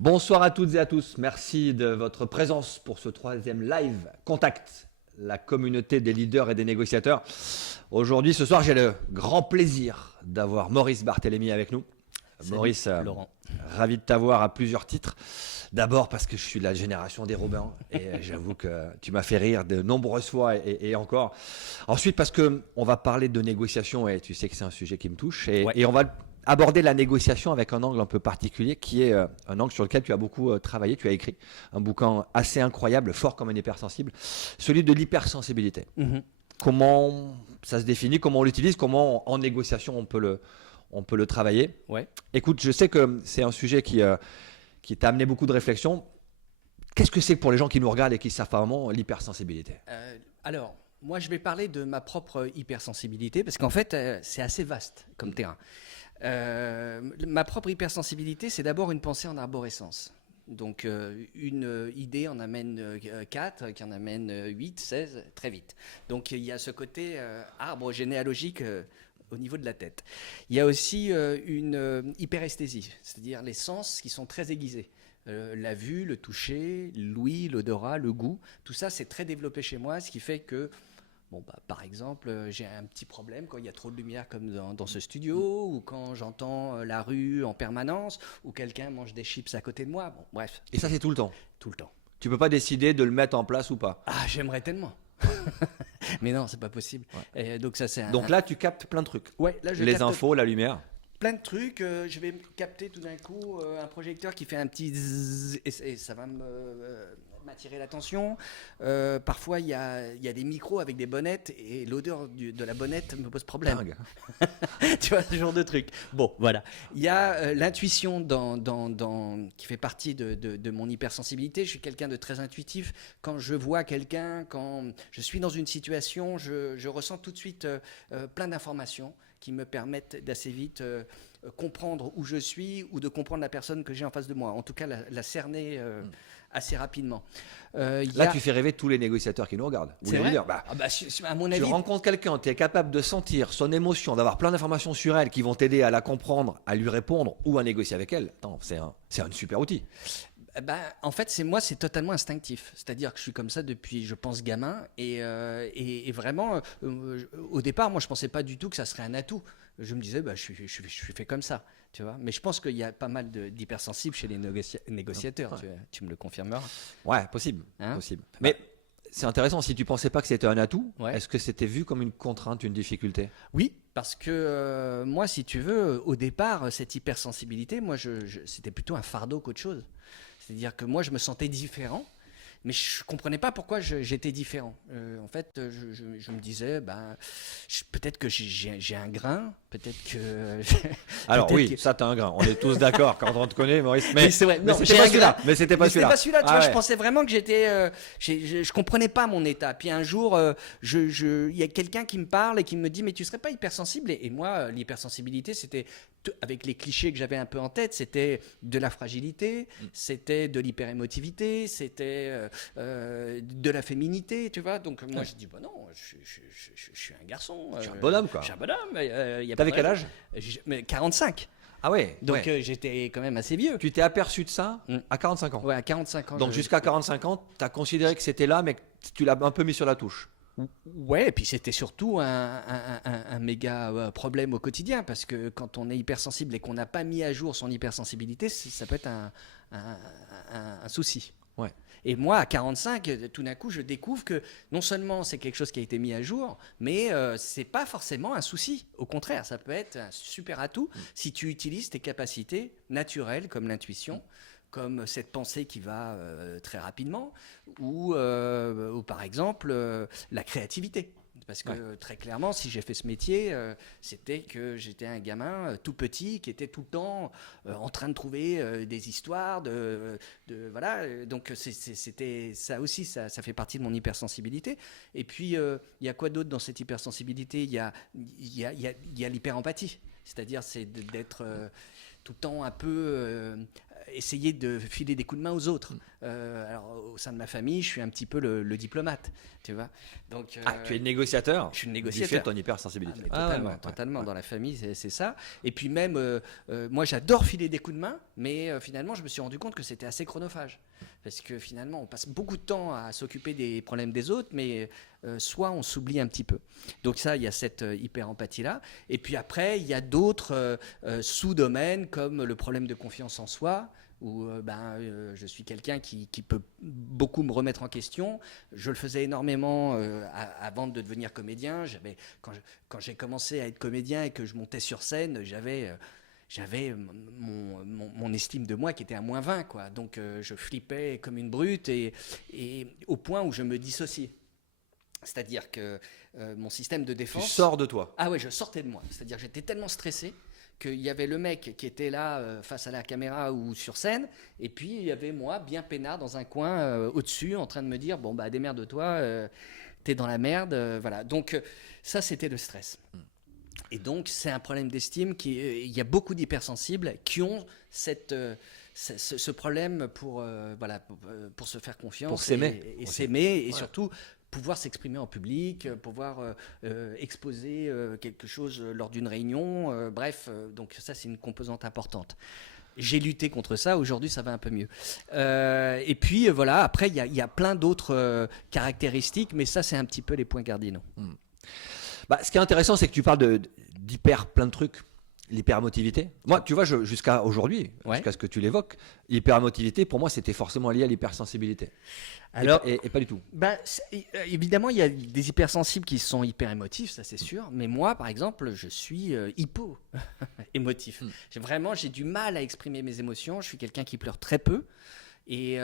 Bonsoir à toutes et à tous. Merci de votre présence pour ce troisième live Contact, la communauté des leaders et des négociateurs. Aujourd'hui, ce soir, j'ai le grand plaisir d'avoir Maurice Barthélémy avec nous. Salut, Maurice, Laurent. ravi de t'avoir à plusieurs titres. D'abord parce que je suis de la génération des Robins et j'avoue que tu m'as fait rire de nombreuses fois et encore. Ensuite parce que on va parler de négociation et tu sais que c'est un sujet qui me touche et on va aborder la négociation avec un angle un peu particulier qui est un angle sur lequel tu as beaucoup travaillé, tu as écrit un bouquin assez incroyable, fort comme un hypersensible, celui de l'hypersensibilité. Comment ça se définit, comment on l'utilise, comment en négociation on peut le travailler. Ouais. Écoute, je sais que c'est un sujet qui t'a amené beaucoup de réflexion. Qu'est-ce que c'est pour les gens qui nous regardent et qui savent pas vraiment l'hypersensibilité? Alors, moi, je vais parler de ma propre hypersensibilité parce qu'en fait, c'est assez vaste comme terrain. Ma propre hypersensibilité, c'est d'abord une pensée en arborescence. Donc, une idée en amène 4, qui en amène 8, 16, très vite. Donc, il y a ce côté arbre généalogique au niveau de la tête. Il y a aussi une hyperesthésie, c'est-à-dire les sens qui sont très aiguisés. La vue, le toucher, l'ouïe, l'odorat, le goût, tout ça c'est très développé chez moi, ce qui fait que, par exemple, j'ai un petit problème quand il y a trop de lumière comme dans ce studio, ou quand j'entends la rue en permanence, ou quelqu'un mange des chips à côté de moi, bon bref. Et ça c'est tout le temps? Tout le temps. Tu peux pas décider de le mettre en place ou pas? Ah, j'aimerais tellement. Mais non, c'est pas possible. Ouais. Et donc ça c'est Donc là tu captes plein de trucs. Ouais, là je Les capte infos, la lumière. plein de trucs. Je vais capter tout d'un coup un projecteur qui fait un petit zzzz, et ça va m'attirer l'attention. Parfois il y a des micros avec des bonnettes et l'odeur de la bonnette me pose problème. Dingue. Tu vois, ce genre de truc. Bon, voilà. Il y a l'intuition qui fait partie de mon hypersensibilité. Je suis quelqu'un de très intuitif. Quand je vois quelqu'un, quand je suis dans une situation, je ressens tout de suite plein d'informations qui me permettent d'assez vite comprendre où je suis ou de comprendre la personne que j'ai en face de moi. En tout cas, la cerner assez rapidement. Là tu fais rêver tous les négociateurs qui nous regardent. C'est vrai. À mon avis, Tu rencontres quelqu'un, tu es capable de sentir son émotion, d'avoir plein d'informations sur elle qui vont t'aider à la comprendre, à lui répondre ou à négocier avec elle. Attends, c'est un super outil. En fait, c'est totalement instinctif. C'est-à-dire que je suis comme ça depuis, je pense, gamin. Et vraiment, au départ, moi, je pensais pas du tout que ça serait un atout. Je me disais, je suis fait comme ça, tu vois. Mais je pense qu'il y a pas mal d'hypersensibles chez les négociateurs. Tu me le confirmeras. Ouais, possible. Hein? Possible. Mais c'est intéressant, si tu pensais pas que c'était un atout, Ouais. est-ce que c'était vu comme une contrainte, une difficulté? Oui, parce que moi, si tu veux, au départ, cette hypersensibilité, moi, c'était plutôt un fardeau qu'autre chose. C'est-à-dire que moi, je me sentais différent, mais je ne comprenais pas pourquoi j'étais différent. En fait, je me disais, peut-être que j'ai un grain, peut-être que... Alors peut-être oui, ça t'as un grain, on est tous d'accord quand on te connaît, Maurice. Mais c'est vrai, non, c'était j'ai pas un celui-là. grain. Mais c'était pas celui-là. Tu vois, ouais. je pensais vraiment que j'étais... je comprenais pas mon état. Puis un jour, il y a quelqu'un qui me parle et qui me dit, mais tu serais pas hypersensible? Et moi, l'hypersensibilité, c'était... Avec les clichés que j'avais un peu en tête, c'était de la fragilité, c'était de l'hyperémotivité, c'était de la féminité, tu vois. Donc moi, je dis, non, je suis un garçon. Je suis un bonhomme, quoi. Je suis un bonhomme. T'avais quel âge? Mais 45. Ah ouais. Donc ouais. j'étais quand même assez vieux. Tu t'es aperçu de ça à 45 ans. Ouais, à 45 ans. Donc jusqu'à 45 ans, tu as considéré que c'était là, mais que tu l'as un peu mis sur la touche. Ouais, et puis c'était surtout un méga problème au quotidien, parce que quand on est hypersensible et qu'on n'a pas mis à jour son hypersensibilité, ça peut être un souci. Ouais. Et moi, à 45, tout d'un coup, je découvre que non seulement c'est quelque chose qui a été mis à jour, mais c'est pas forcément un souci. Au contraire, ça peut être un super atout si tu utilises tes capacités naturelles comme l'intuition, comme cette pensée qui va très rapidement, ou par exemple la créativité. Parce que très clairement, si j'ai fait ce métier, c'était que j'étais un gamin tout petit qui était tout le temps en train de trouver des histoires, voilà. Donc c'était ça aussi, ça fait partie de mon hypersensibilité. Et puis il y a quoi d'autre dans cette hypersensibilité? Il y a l'hyperempathie, c'est-à-dire c'est d'être tout le temps un peu essayer de filer des coups de main aux autres. Alors, au sein de ma famille, je suis un petit peu le diplomate, tu vois. Donc, tu es négociateur. je suis Du négociateur. fait de ton hypersensibilité. Totalement. Dans la famille, c'est ça. Et puis même, moi, j'adore filer des coups de main, mais finalement, je me suis rendu compte que c'était assez chronophage. Parce que finalement, on passe beaucoup de temps à s'occuper des problèmes des autres, mais soit on s'oublie un petit peu. Donc ça, il y a cette hyper-empathie-là. Et puis après, il y a d'autres sous-domaines, comme le problème de confiance en soi, où je suis quelqu'un qui peut beaucoup me remettre en question. Je le faisais énormément avant de devenir comédien. Quand j'ai commencé à être comédien et que je montais sur scène, j'avais mon estime de moi qui était à -20, quoi. Donc je flippais comme une brute et au point où je me dissociais. C'est-à-dire que mon système de défense... Tu sors de toi. Ah ouais, je sortais de moi. C'est-à-dire que j'étais tellement stressé qu'il y avait le mec qui était là face à la caméra ou sur scène, et puis il y avait moi bien peinard dans un coin au-dessus en train de me dire bon bah démerde-toi, t'es dans la merde, voilà. Donc ça c'était le stress. Et donc c'est un problème d'estime il y a beaucoup d'hypersensibles qui ont ce problème pour se faire confiance, pour s'aimer et s'aimer et surtout pouvoir s'exprimer en public, pouvoir exposer quelque chose lors d'une réunion, donc ça c'est une composante importante. J'ai lutté contre ça, aujourd'hui ça va un peu mieux. Et puis voilà, après il y a plein d'autres caractéristiques, mais ça c'est un petit peu les points cardinaux. Ce qui est intéressant, c'est que tu parles d'hyper plein de trucs. L'hyperémotivité. Moi, tu vois, jusqu'à aujourd'hui, jusqu'à ce que tu l'évoques, l'hyperémotivité, pour moi, c'était forcément lié à l'hypersensibilité. Alors, et pas du tout. Évidemment, il y a des hypersensibles qui sont hyper émotifs, ça c'est sûr. Mais moi, par exemple, je suis hypo-émotif. J'ai du mal à exprimer mes émotions. Je suis quelqu'un qui pleure très peu. Et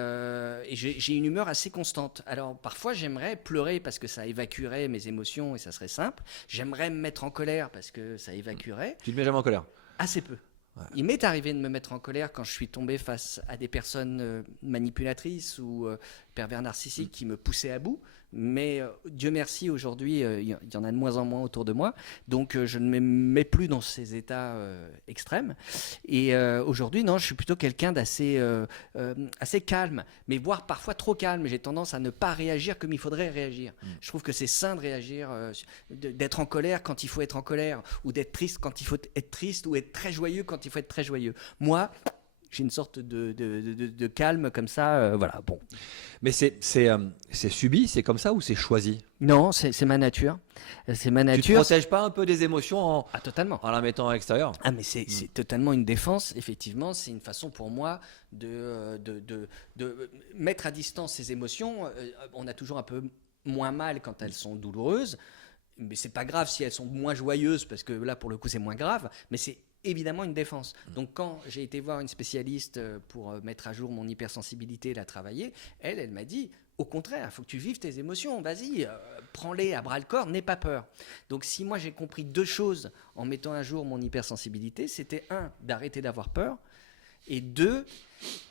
j'ai une humeur assez constante. Alors parfois j'aimerais pleurer parce que ça évacuerait mes émotions et ça serait simple. J'aimerais me mettre en colère parce que ça évacuerait. Tu te mets jamais en colère? Assez peu. Ouais. Il m'est arrivé de me mettre en colère quand je suis tombé face à des personnes manipulatrices ou pervers narcissiques qui me poussaient à bout. Mais Dieu merci, aujourd'hui, il y en a de moins en moins autour de moi. Donc, je ne me mets plus dans ces états extrêmes. Et aujourd'hui, non, je suis plutôt quelqu'un d'assez assez calme, mais voire parfois trop calme. J'ai tendance à ne pas réagir comme il faudrait réagir. Je trouve que c'est sain de réagir, d'être en colère quand il faut être en colère, ou d'être triste quand il faut être triste, ou être très joyeux quand il faut être très joyeux. Moi, j'ai une sorte de calme comme ça, voilà, bon. Mais c'est subi, c'est comme ça, ou c'est choisi? Non, c'est ma nature. C'est ma nature. Tu ne protèges pas un peu des émotions totalement. En la mettant à l'extérieur? Ah, mais c'est totalement une défense, effectivement. C'est une façon pour moi de mettre à distance ces émotions. On a toujours un peu moins mal quand elles sont douloureuses, mais c'est pas grave si elles sont moins joyeuses, parce que là, pour le coup, c'est moins grave, mais c'est évidemment une défense. Donc quand j'ai été voir une spécialiste pour mettre à jour mon hypersensibilité et la travailler, elle m'a dit au contraire, il faut que tu vives tes émotions, vas-y, prends-les à bras le corps, n'aie pas peur. Donc si moi j'ai compris deux choses en mettant à jour mon hypersensibilité, c'était d'arrêter d'avoir peur, et de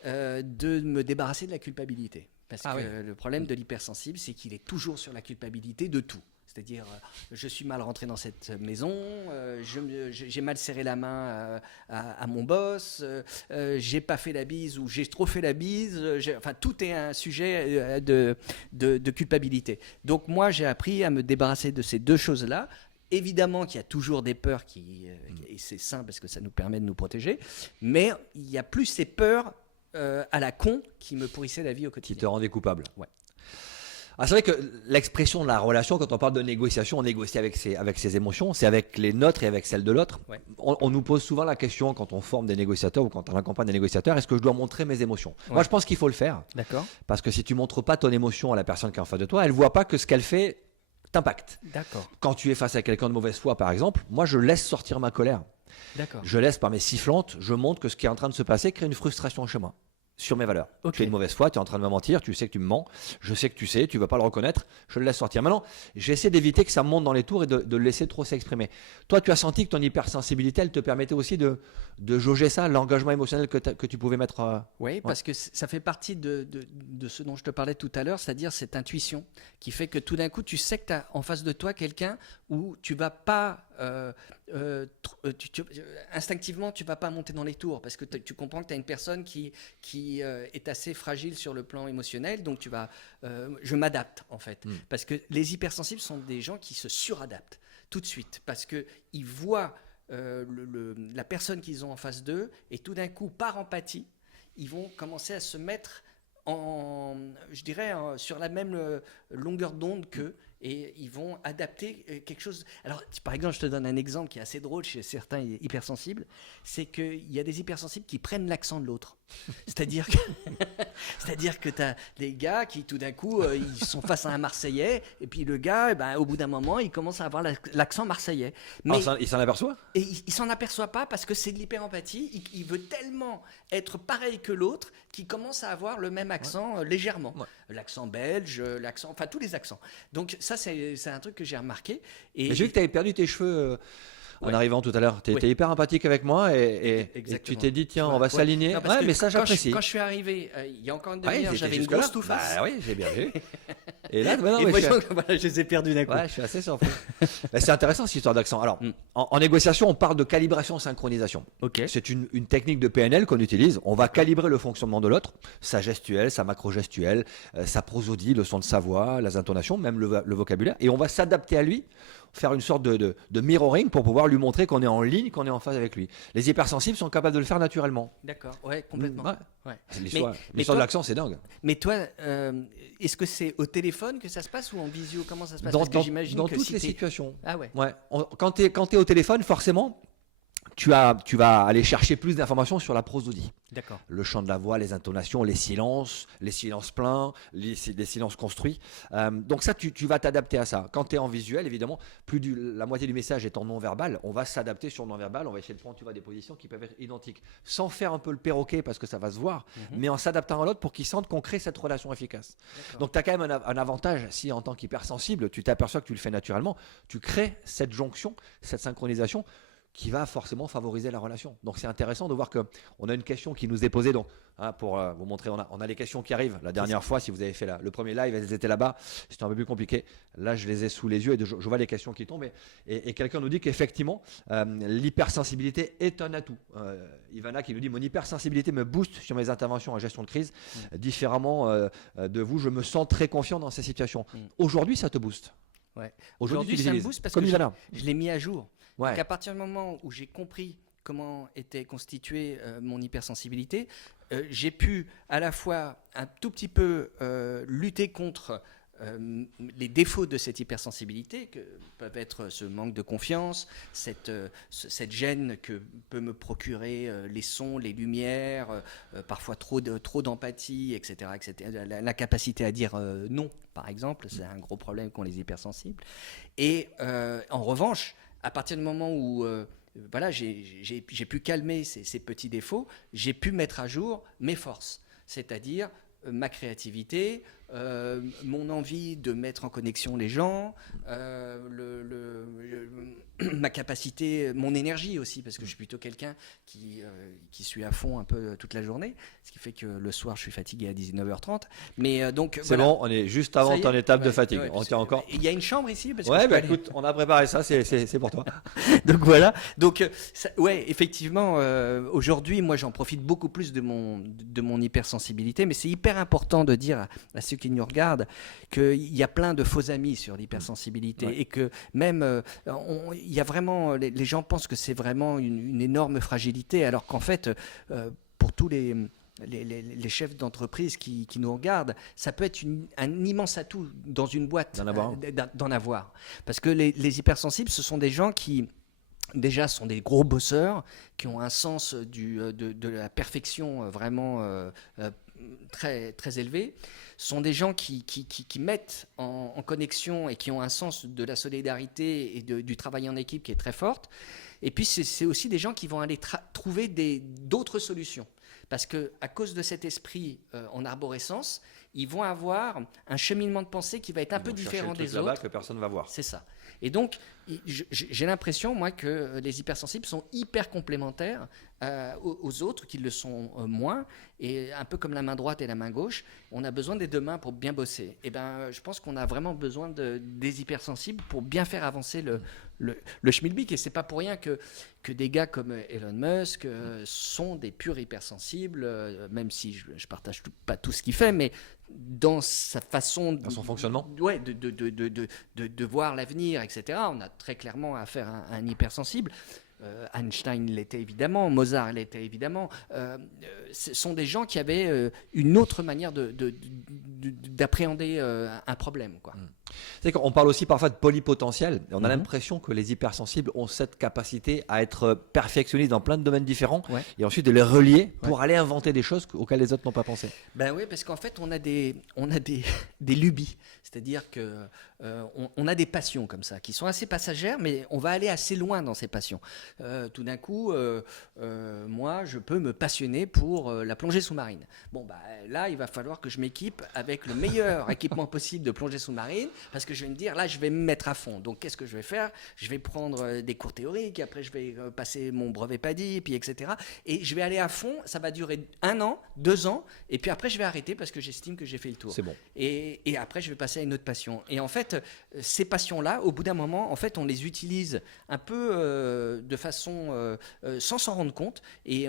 me débarrasser de la culpabilité. Parce que le problème de l'hypersensible, c'est qu'il est toujours sur la culpabilité de tout. C'est-à-dire, je suis mal rentré dans cette maison, j'ai mal serré la main à mon boss, j'ai pas fait la bise ou j'ai trop fait la bise. Enfin, tout est un sujet de culpabilité. Donc moi, j'ai appris à me débarrasser de ces deux choses-là. Évidemment qu'il y a toujours des peurs et c'est sain parce que ça nous permet de nous protéger, mais il y a plus ces peurs à la con qui me pourrissaient la vie au quotidien. Qui te rendaient coupable. Ouais. C'est vrai que l'expression de la relation, quand on parle de négociation, on négocie avec ses émotions, c'est avec les nôtres et avec celles de l'autre. Ouais. On nous pose souvent la question quand on forme des négociateurs ou quand on accompagne des négociateurs, est-ce que je dois montrer mes émotions? Moi, je pense qu'il faut le faire. D'accord. Parce que si tu montres pas ton émotion à la personne qui est en face de toi, elle voit pas que ce qu'elle fait t'impacte. D'accord. Quand tu es face à quelqu'un de mauvaise foi, par exemple, moi, je laisse sortir ma colère. D'accord. Je laisse par mes sifflantes, je montre que ce qui est en train de se passer crée une frustration chez moi. sur mes valeurs. Ok. Tu es de mauvaise foi, tu es en train de me mentir, tu sais que tu me mens, je sais que tu sais, tu ne veux pas le reconnaître, je le laisse sortir. Maintenant, j'essaie d'éviter que ça monte dans les tours et de le laisser trop s'exprimer. Toi, tu as senti que ton hypersensibilité, elle te permettait aussi de jauger ça, l'engagement émotionnel que tu pouvais mettre. Oui, parce que ça fait partie de ce dont je te parlais tout à l'heure, c'est-à-dire cette intuition qui fait que tout d'un coup, tu sais que tu as en face de toi quelqu'un où tu vas pas instinctivement, tu vas pas monter dans les tours parce que tu comprends que tu as une personne qui est assez fragile sur le plan émotionnel, donc je m'adapte en fait. Parce que les hypersensibles sont des gens qui se suradaptent tout de suite parce qu'ils voient la personne qu'ils ont en face d'eux et tout d'un coup, par empathie, ils vont commencer à se mettre je dirais, sur la même longueur d'onde qu'eux et ils vont adapter quelque chose. Alors, par exemple, je te donne un exemple qui est assez drôle chez certains hypersensibles, c'est qu'il y a des hypersensibles qui prennent l'accent de l'autre. C'est-à-dire que tu as des gars qui, tout d'un coup, ils sont face à un Marseillais, et puis le gars, au bout d'un moment, il commence à avoir l'accent marseillais. Mais Il s'en aperçoit? et il s'en aperçoit pas parce que c'est de l'hyper-empathie. Il veut tellement être pareil que l'autre qu'il commence à avoir le même accent légèrement. Ouais. L'accent belge, enfin tous les accents. Donc ça, c'est un truc que j'ai remarqué. Mais j'ai vu que tu avais perdu tes cheveux en Ouais. arrivant tout à l'heure. Tu étais Ouais. hyper empathique avec moi et tu Exactement. t'es dit, tiens, on va Ouais. s'aligner. Non, parce Ouais, que mais ça, j'apprécie. Quand je suis arrivé, il y a encore une Ouais, demi-heure, j'étais j'avais une jusque-là. grosse toufface. Bah oui, j'ai bien vu. Et là, non, Et mais moi, je suis- voilà, je les ai perdus d'un coup. Ouais, je suis assez surpris. Mais c'est intéressant cette histoire d'accent. Alors, en négociation, on parle de calibration synchronisation. Ok. C'est une technique de PNL qu'on utilise. On va calibrer le fonctionnement de l'autre, sa gestuelle, sa macro-gestuelle, sa prosodie, le son de sa voix, les intonations, même le vocabulaire. Et on va s'adapter à lui, faire une sorte de mirroring pour pouvoir lui montrer qu'on est en ligne, qu'on est en phase avec lui. Les hypersensibles sont capables de le faire naturellement. D'accord. Ouais, complètement. Ouais. Ouais. L'histoire mais de toi- l'accent, c'est dingue. Mais toi, est-ce que c'est au téléphone que ça se passe ou en visio? Comment ça se passe? Dans, Parce que dans- j'imagine dans que toutes si les t'es- situations. Ah ouais. Ouais. Quand tu es au téléphone, forcément, tu vas aller chercher plus d'informations sur la prosodie. D'accord. Le chant de la voix, les intonations, les silences pleins, les silences construits. Donc ça, tu vas t'adapter à ça. Quand tu es en visuel, évidemment, la moitié du message est en non-verbal. On va s'adapter sur le non-verbal. On va essayer de prendre des positions qui peuvent être identiques, sans faire un peu le perroquet parce que ça va se voir, mais en s'adaptant à l'autre pour qu'ils sentent qu'on crée cette relation efficace. D'accord. Donc tu as quand même un avantage si en tant qu'hypersensible, tu t'aperçois que tu le fais naturellement, tu crées cette jonction, cette synchronisation qui va forcément favoriser la relation. Donc c'est intéressant de voir qu'on a une question qui nous est posée. Donc, pour vous montrer, on a les questions qui arrivent. La dernière fois, si vous avez fait le premier live, elles étaient là-bas. C'était un peu plus compliqué. Là, je les ai sous les yeux et je vois les questions qui tombent. Et quelqu'un nous dit qu'effectivement, l'hypersensibilité est un atout. Ivana qui nous dit, mon hypersensibilité me booste sur mes interventions en gestion de crise. Différemment de vous, je me sens très confiant dans ces situations. Aujourd'hui, ça te booste. Ouais. Aujourd'hui, Aujourd'hui, tu ça me l'utilises. booste parce Comme que Ivana. je l'ai mis à jour. Ouais. Donc à partir du moment où j'ai compris comment était constituée mon hypersensibilité, j'ai pu à la fois un tout petit peu lutter contre les défauts de cette hypersensibilité, que peuvent être ce manque de confiance, cette gêne que peut me procurer les sons, les lumières, parfois trop d'empathie, etc., etc. La capacité à dire non, par exemple, c'est un gros problème qu'ont les hypersensibles. Et en revanche, à partir du moment où voilà, j'ai pu calmer ces petits défauts, j'ai pu mettre à jour mes forces, c'est-à-dire ma créativité, mon envie de mettre en connexion les gens, ma capacité, mon énergie aussi, parce que je suis plutôt quelqu'un qui suis à fond un peu toute la journée, ce qui fait que le soir je suis fatigué à 19h30. Mais donc C'est voilà. bon, on est juste avant Ça y est. ton étape de Ouais, fatigue. ouais, On parce tient que- encore. Il y a une chambre ici parce que Ouais, je peux bah aller- écoute, on a préparé ça, c'est pour toi. Donc voilà. Donc ouais, effectivement, aujourd'hui, moi, j'en profite beaucoup plus de mon hypersensibilité, mais c'est hyper important de dire à ceux qui nous regardent qu'il y a plein de faux amis sur l'hypersensibilité Ouais. et que même il y a vraiment les gens pensent que c'est vraiment une énorme fragilité, alors qu'en fait, pour tous les chefs d'entreprise qui nous regardent, ça peut être un immense atout dans une boîte D'en avoir. d'en avoir. Parce que les hypersensibles, ce sont des gens qui, déjà, sont des gros bosseurs, qui ont un sens de la perfection vraiment très, très élevé. Sont des gens qui mettent en connexion et qui ont un sens de la solidarité et du travail en équipe qui est très forte. Et puis, c'est aussi des gens qui vont aller trouver d'autres solutions. Parce qu'à cause de cet esprit en arborescence, ils vont avoir un cheminement de pensée qui va être un peu différent des autres. Que personne va voir. C'est ça. Et donc, j'ai l'impression, moi, que les hypersensibles sont hyper complémentaires aux autres qui le sont moins. Et un peu comme la main droite et la main gauche, on a besoin des deux mains pour bien bosser. Et ben, je pense qu'on a vraiment besoin des hypersensibles pour bien faire avancer le schmilblick. Et c'est pas pour rien que des gars comme Elon Musk sont des purs hypersensibles, même si je partage pas tout ce qu'il fait, mais dans sa façon, dans son fonctionnement, ouais, de voir l'avenir, etc. On a très clairement affaire à un hypersensible. Einstein l'était évidemment, Mozart l'était évidemment. Ce sont des gens qui avaient une autre manière d'appréhender un problème, quoi. C'est qu'on parle aussi parfois de polypotentiel. On a l'impression que les hypersensibles ont cette capacité à être perfectionnistes dans plein de domaines différents et ensuite de les relier pour aller inventer des choses auxquelles les autres n'ont pas pensé. Ben oui, parce qu'en fait, on a des lubies. C'est-à-dire que on a des passions comme ça, qui sont assez passagères, mais on va aller assez loin dans ces passions. Tout d'un coup, moi, je peux me passionner pour la plongée sous-marine. Bon, bah, là, il va falloir que je m'équipe avec le meilleur équipement possible de plongée sous-marine, parce que je vais me dire, là, je vais me mettre à fond. Donc, qu'est-ce que je vais faire ? Je vais prendre des cours théoriques, après, je vais passer mon brevet PADI, puis etc. Et je vais aller à fond, ça va durer 1 an, 2 ans, et puis après, je vais arrêter parce que j'estime que j'ai fait le tour. C'est bon. Et après, je vais passer à une autre passion. Et en fait, ces passions-là, au bout d'un moment, en fait, on les utilise un peu de façon sans s'en rendre compte, et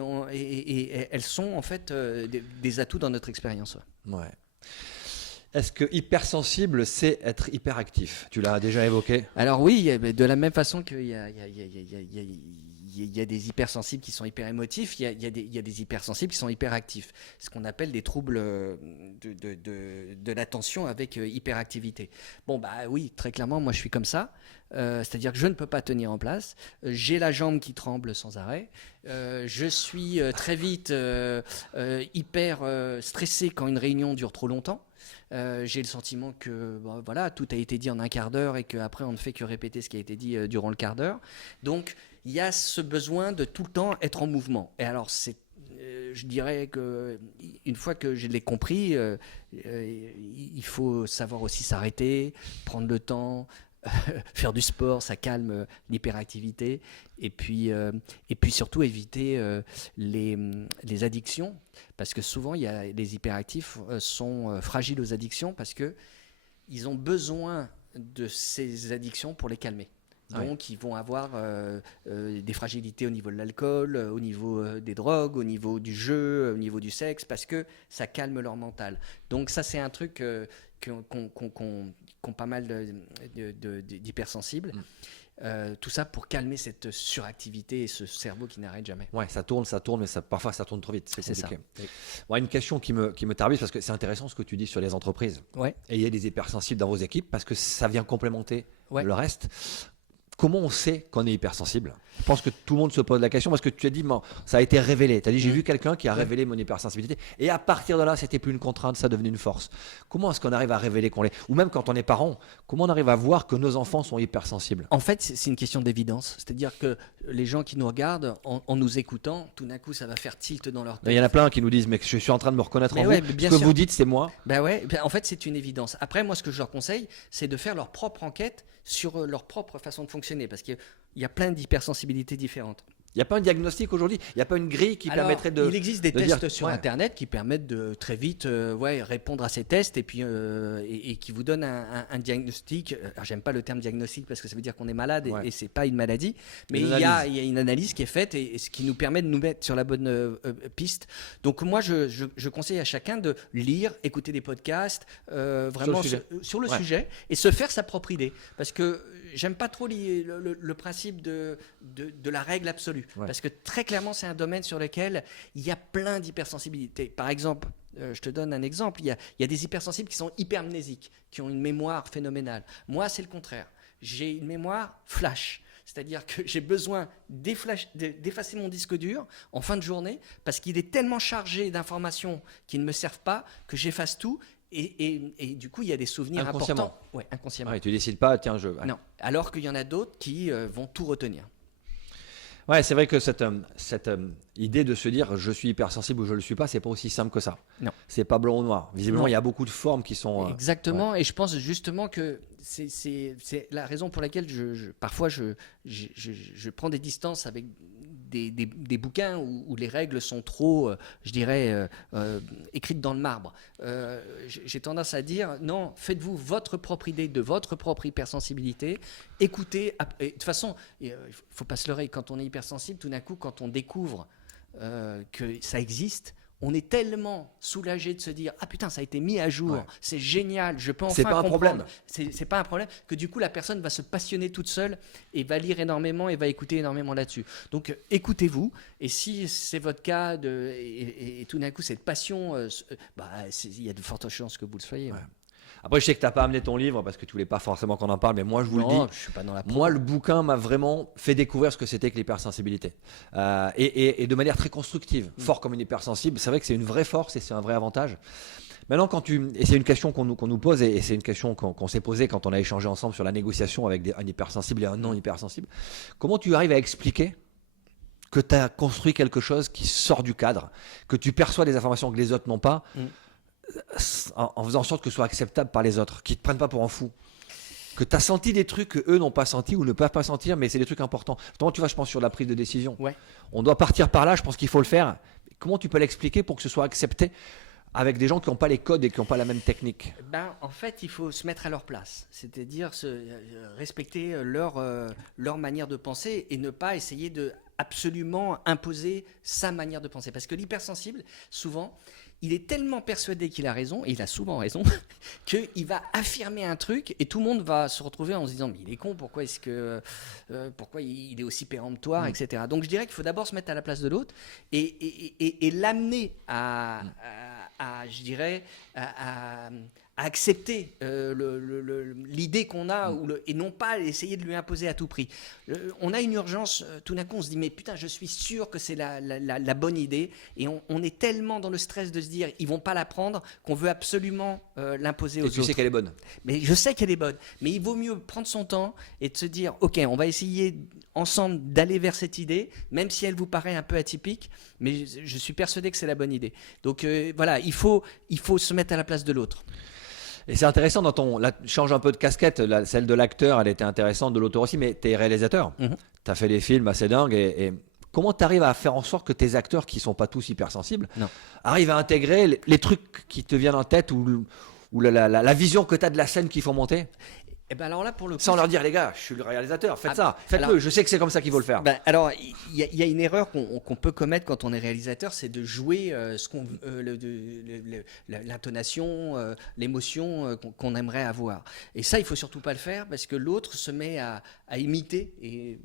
elles sont en fait des atouts dans notre expérience. Ouais. Est-ce que hypersensible, c'est être hyperactif ? Tu l'as déjà évoqué ? Alors oui, de la même façon qu'il y a des hypersensibles qui sont hyper émotifs, il y a des hypersensibles qui sont hyperactifs. Ce qu'on appelle des troubles de l'attention avec hyperactivité. Bon, bah oui, très clairement, moi je suis comme ça. C'est-à-dire que je ne peux pas tenir en place. J'ai la jambe qui tremble sans arrêt. Je suis très vite hyper stressé quand une réunion dure trop longtemps. J'ai le sentiment que voilà, tout a été dit en un quart d'heure et qu'après on ne fait que répéter ce qui a été dit durant le quart d'heure. Donc il y a ce besoin de tout le temps être en mouvement. Et alors je dirais qu'une fois que je l'ai compris, il faut savoir aussi s'arrêter, prendre le temps, faire du sport, ça calme l'hyperactivité, et puis surtout éviter les addictions, parce que souvent les hyperactifs sont fragiles aux addictions parce qu'ils ont besoin de ces addictions pour les calmer. Donc ils vont avoir des fragilités au niveau de l'alcool, au niveau des drogues, au niveau du jeu, au niveau du sexe, parce que ça calme leur mental. Donc ça, c'est un truc qu'ont pas mal d'hypersensibles. Tout ça pour calmer cette suractivité et ce cerveau qui n'arrête jamais. Ouais, ça tourne, mais parfois ça tourne trop vite. C'est compliqué. Ça. Ouais, une question qui me tarabise, parce que c'est intéressant ce que tu dis sur les entreprises. Ouais. Et il y a des hypersensibles dans vos équipes parce que ça vient complémenter le reste. Comment on sait qu'on est hypersensible ? Je pense que tout le monde se pose la question parce que tu as dit, ça a été révélé. Tu as dit, j'ai vu quelqu'un qui a révélé mon hypersensibilité. Et à partir de là, c'était plus une contrainte, ça devenait une force. Comment est-ce qu'on arrive à révéler qu'on l'est ? Ou même quand on est parent, comment on arrive à voir que nos enfants sont hypersensibles ? En fait, c'est une question d'évidence. C'est-à-dire que les gens qui nous regardent, en nous écoutant, tout d'un coup, ça va faire tilt dans leur tête. Il y en a plein qui nous disent, mais je suis en train de me reconnaître en vous. Ce que vous dites, c'est moi. En fait, c'est une évidence. Après, moi, ce que je leur conseille, c'est de faire leur propre enquête sur leur propre façon de fonctionner, parce qu'il y a plein d'hypersensibilités différentes. Il n'y a pas un diagnostic aujourd'hui ? Il n'y a pas une grille qui permettrait de... Il existe des tests sur Internet qui permettent de très vite répondre à ces tests et puis et qui vous donnent un diagnostic. Alors, j'aime pas le terme diagnostic parce que ça veut dire qu'on est malade et c'est pas une maladie. Mais il y a une analyse qui est faite et ce qui nous permet de nous mettre sur la bonne piste. Donc moi, je conseille à chacun de lire, écouter des podcasts vraiment sur le sujet et se faire sa propre idée. Parce que j'aime pas trop le principe de la règle absolue. Parce que très clairement, c'est un domaine sur lequel il y a plein d'hypersensibilités. Par exemple, je te donne un exemple, il y a des hypersensibles qui sont hypermnésiques, qui ont une mémoire phénoménale. Moi, c'est le contraire. J'ai une mémoire flash. C'est-à-dire que j'ai besoin d'effacer mon disque dur en fin de journée parce qu'il est tellement chargé d'informations qui ne me servent pas que j'efface tout. Et du coup, il y a des souvenirs importants. Ouais, inconsciemment. Tu décides pas, tiens, Non, alors qu'il y en a d'autres qui vont tout retenir. Ouais, c'est vrai que cette idée de se dire je suis hypersensible ou je le suis pas, c'est pas aussi simple que ça. Non. C'est pas blanc ou noir. Visiblement, Non. il y a beaucoup de formes qui sont. Exactement, et je pense justement que c'est la raison pour laquelle parfois je prends des distances avec des bouquins où les règles sont trop, je dirais, écrites dans le marbre. J'ai tendance à dire, non, faites-vous votre propre idée de votre propre hypersensibilité, écoutez, et de toute façon, il ne faut pas se leurrer, quand on est hypersensible, tout d'un coup, quand on découvre que ça existe, on est tellement soulagé de se dire ah putain ça a été mis à jour, Ouais. c'est génial, je peux enfin C'est pas un comprendre. problème. C'est pas un problème que du coup la personne va se passionner toute seule et va lire énormément et va écouter énormément là-dessus. Donc écoutez-vous, et si c'est votre cas et tout d'un coup cette passion, il y a de fortes chances que vous le soyez. Ouais. Après, je sais que tu n'as pas amené ton livre parce que tu voulais pas forcément qu'on en parle, mais moi je vous le dis. Je suis pas dans la Moi, le bouquin m'a vraiment fait découvrir ce que c'était que l'hypersensibilité. Et de manière très constructive. Fort comme une hypersensible, c'est vrai que c'est une vraie force et c'est un vrai avantage. Maintenant, et c'est une question qu'on nous pose et c'est une question qu'on s'est posée quand on a échangé ensemble sur la négociation avec un hypersensible et un non hypersensible. Comment tu arrives à expliquer que tu as construit quelque chose qui sort du cadre, que tu perçois des informations que les autres n'ont pas, en faisant en sorte que ce soit acceptable par les autres, qu'ils ne te prennent pas pour un fou? Que tu as senti des trucs qu'eux n'ont pas senti ou ne peuvent pas sentir, mais c'est des trucs importants. Notamment, tu vois, je pense sur la prise de décision. Ouais. On doit partir par là, je pense qu'il faut le faire. Comment tu peux l'expliquer pour que ce soit accepté avec des gens qui n'ont pas les codes et qui n'ont pas la même technique? En fait, il faut se mettre à leur place, c'est-à-dire respecter leur manière de penser et ne pas essayer de absolument imposer sa manière de penser. Parce que l'hypersensible, souvent, il est tellement persuadé qu'il a raison, et il a souvent raison, qu'il va affirmer un truc et tout le monde va se retrouver en se disant mais il est con, pourquoi il est aussi péremptoire, etc. Donc je dirais qu'il faut d'abord se mettre à la place de l'autre et l'amener je dirais, à accepter l'idée qu'on a et non pas essayer de lui imposer à tout prix. On a une urgence, tout d'un coup on se dit mais putain je suis sûr que c'est la bonne idée et on est tellement dans le stress de se dire ils vont pas la prendre qu'on veut absolument l'imposer aux autres. Et tu sais qu'elle est bonne. Mais je sais qu'elle est bonne, mais il vaut mieux prendre son temps et de se dire ok on va essayer ensemble d'aller vers cette idée même si elle vous paraît un peu atypique, mais je suis persuadé que c'est la bonne idée. Donc voilà, il faut se mettre à la place de l'autre. Et c'est intéressant change un peu de casquette, celle de l'acteur, elle était intéressante, de l'auteur aussi, mais tu es réalisateur. Tu as fait des films assez dingues et comment tu arrives à faire en sorte que tes acteurs, qui ne sont pas tous hypersensibles, arrivent à intégrer les trucs qui te viennent en tête ou la vision que tu as de la scène qu'il faut monter? Et ben alors là, pour le coup, sans leur dire les gars, je suis le réalisateur, faites ça, faites-le, alors, je sais que c'est comme ça qu'il faut le faire. Alors, il y a une erreur qu'on peut commettre quand on est réalisateur, c'est de jouer l'intonation, l'émotion qu'on aimerait avoir. Et ça, il faut surtout pas le faire parce que l'autre se met à imiter et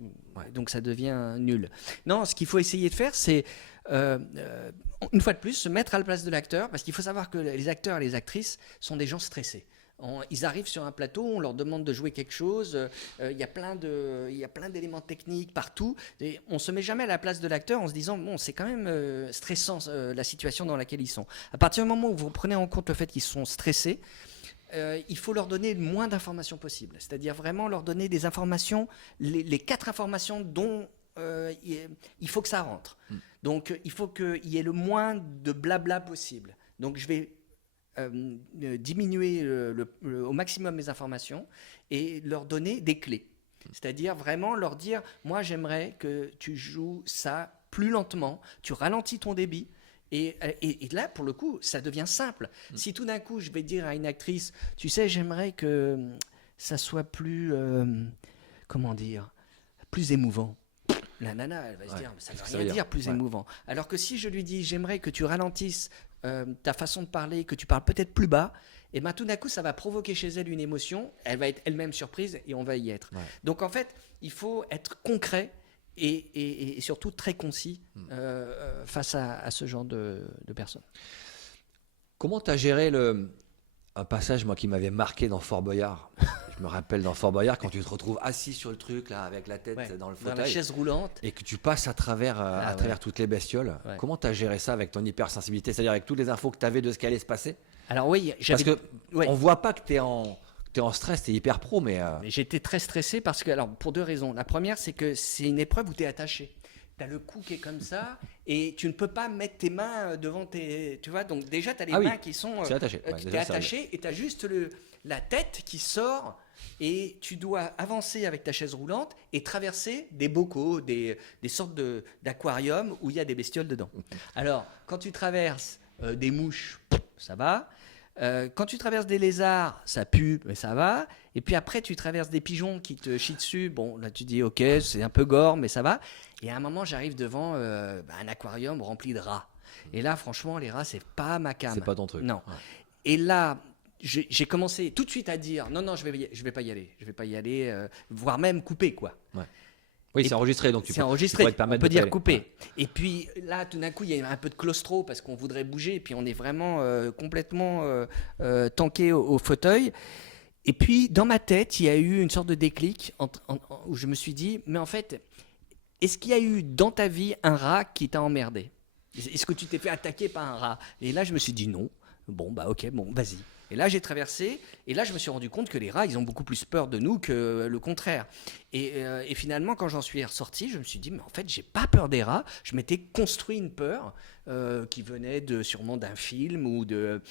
donc ça devient nul. Non, ce qu'il faut essayer de faire, c'est une fois de plus se mettre à la place de l'acteur, parce qu'il faut savoir que les acteurs et les actrices sont des gens stressés. Ils arrivent sur un plateau, on leur demande de jouer quelque chose, il y a plein d'éléments techniques partout, et on ne se met jamais à la place de l'acteur en se disant bon c'est quand même stressant la situation dans laquelle ils sont. À partir du moment où vous prenez en compte le fait qu'ils sont stressés, il faut leur donner le moins d'informations possible, c'est-à-dire vraiment leur donner des informations, les 4 informations dont il faut que ça rentre. Donc il faut qu'il y ait le moins de blabla possible. Donc je vais diminuer au maximum mes informations et leur donner des clés. C'est-à-dire vraiment leur dire moi j'aimerais que tu joues ça plus lentement, tu ralentis ton débit. Et là, pour le coup, ça devient simple. Si tout d'un coup, je vais dire à une actrice, tu sais, j'aimerais que ça soit plus, plus émouvant. La nana, elle va se dire, ça ne veut rien dire plus émouvant. Alors que si je lui dis, j'aimerais que tu ralentisses ta façon de parler, que tu parles peut-être plus bas, et ben tout d'un coup, ça va provoquer chez elle une émotion. Elle va être elle-même surprise et on va y être. Ouais. Donc en fait, il faut être concret et surtout très concis face à ce genre de personnes. Comment tu as géré un passage moi qui m'avait marqué dans Fort Boyard? Je me rappelle dans Fort Boyard quand tu te retrouves assis sur le truc là avec la tête dans le fauteuil, dans la chaise roulante, et que tu passes à travers toutes les bestioles. Comment tu as géré ça avec ton hypersensibilité, c'est-à-dire avec toutes les infos que tu avais de ce qui allait se passer? Alors oui, parce que on voit pas que tu es en stress, tu es hyper pro, mais j'étais très stressé parce que, alors, pour 2 raisons. La première, c'est que c'est une épreuve où tu es attaché. tu as le cou qui est comme ça, et tu ne peux pas mettre tes mains devant tes... Tu vois, donc déjà, tu as les mains qui sont... c'est attaché. qui t'es attaché, et tu as juste la tête qui sort, et tu dois avancer avec ta chaise roulante et traverser des bocaux, des sortes d'aquariums où il y a des bestioles dedans. Alors, quand tu traverses des mouches, ça va. Quand tu traverses des lézards, ça pue, mais ça va. Et puis après, tu traverses des pigeons qui te chient dessus. Bon, là, tu dis, ok, c'est un peu gore, mais ça va. Et à un moment, j'arrive devant un aquarium rempli de rats. Et là, franchement, les rats, c'est pas ma came. C'est pas ton truc. Non. Ouais. Et là, j'ai commencé tout de suite à dire, non, je vais pas y aller. Je vais pas y aller, voire même couper, quoi. Ouais. Oui, c'est enregistré, donc c'est enregistré. Tu te permettre on peut dire aller. couper. Ouais. Et puis là, tout d'un coup, il y a un peu de claustro parce qu'on voudrait bouger, et puis on est vraiment complètement tanké au fauteuil. Et puis, dans ma tête, il y a eu une sorte de déclic où je me suis dit, mais en fait, est-ce qu'il y a eu dans ta vie un rat qui t'a emmerdé ? Est-ce que tu t'es fait attaquer par un rat ? Et là, je me suis dit non. Bon, bah ok, bon, vas-y. Et là, j'ai traversé, et là, je me suis rendu compte que les rats, ils ont beaucoup plus peur de nous que le contraire. Et finalement, quand j'en suis ressorti, je me suis dit, mais en fait, j'ai pas peur des rats. Je m'étais construit une peur qui venait sûrement d'un film ou je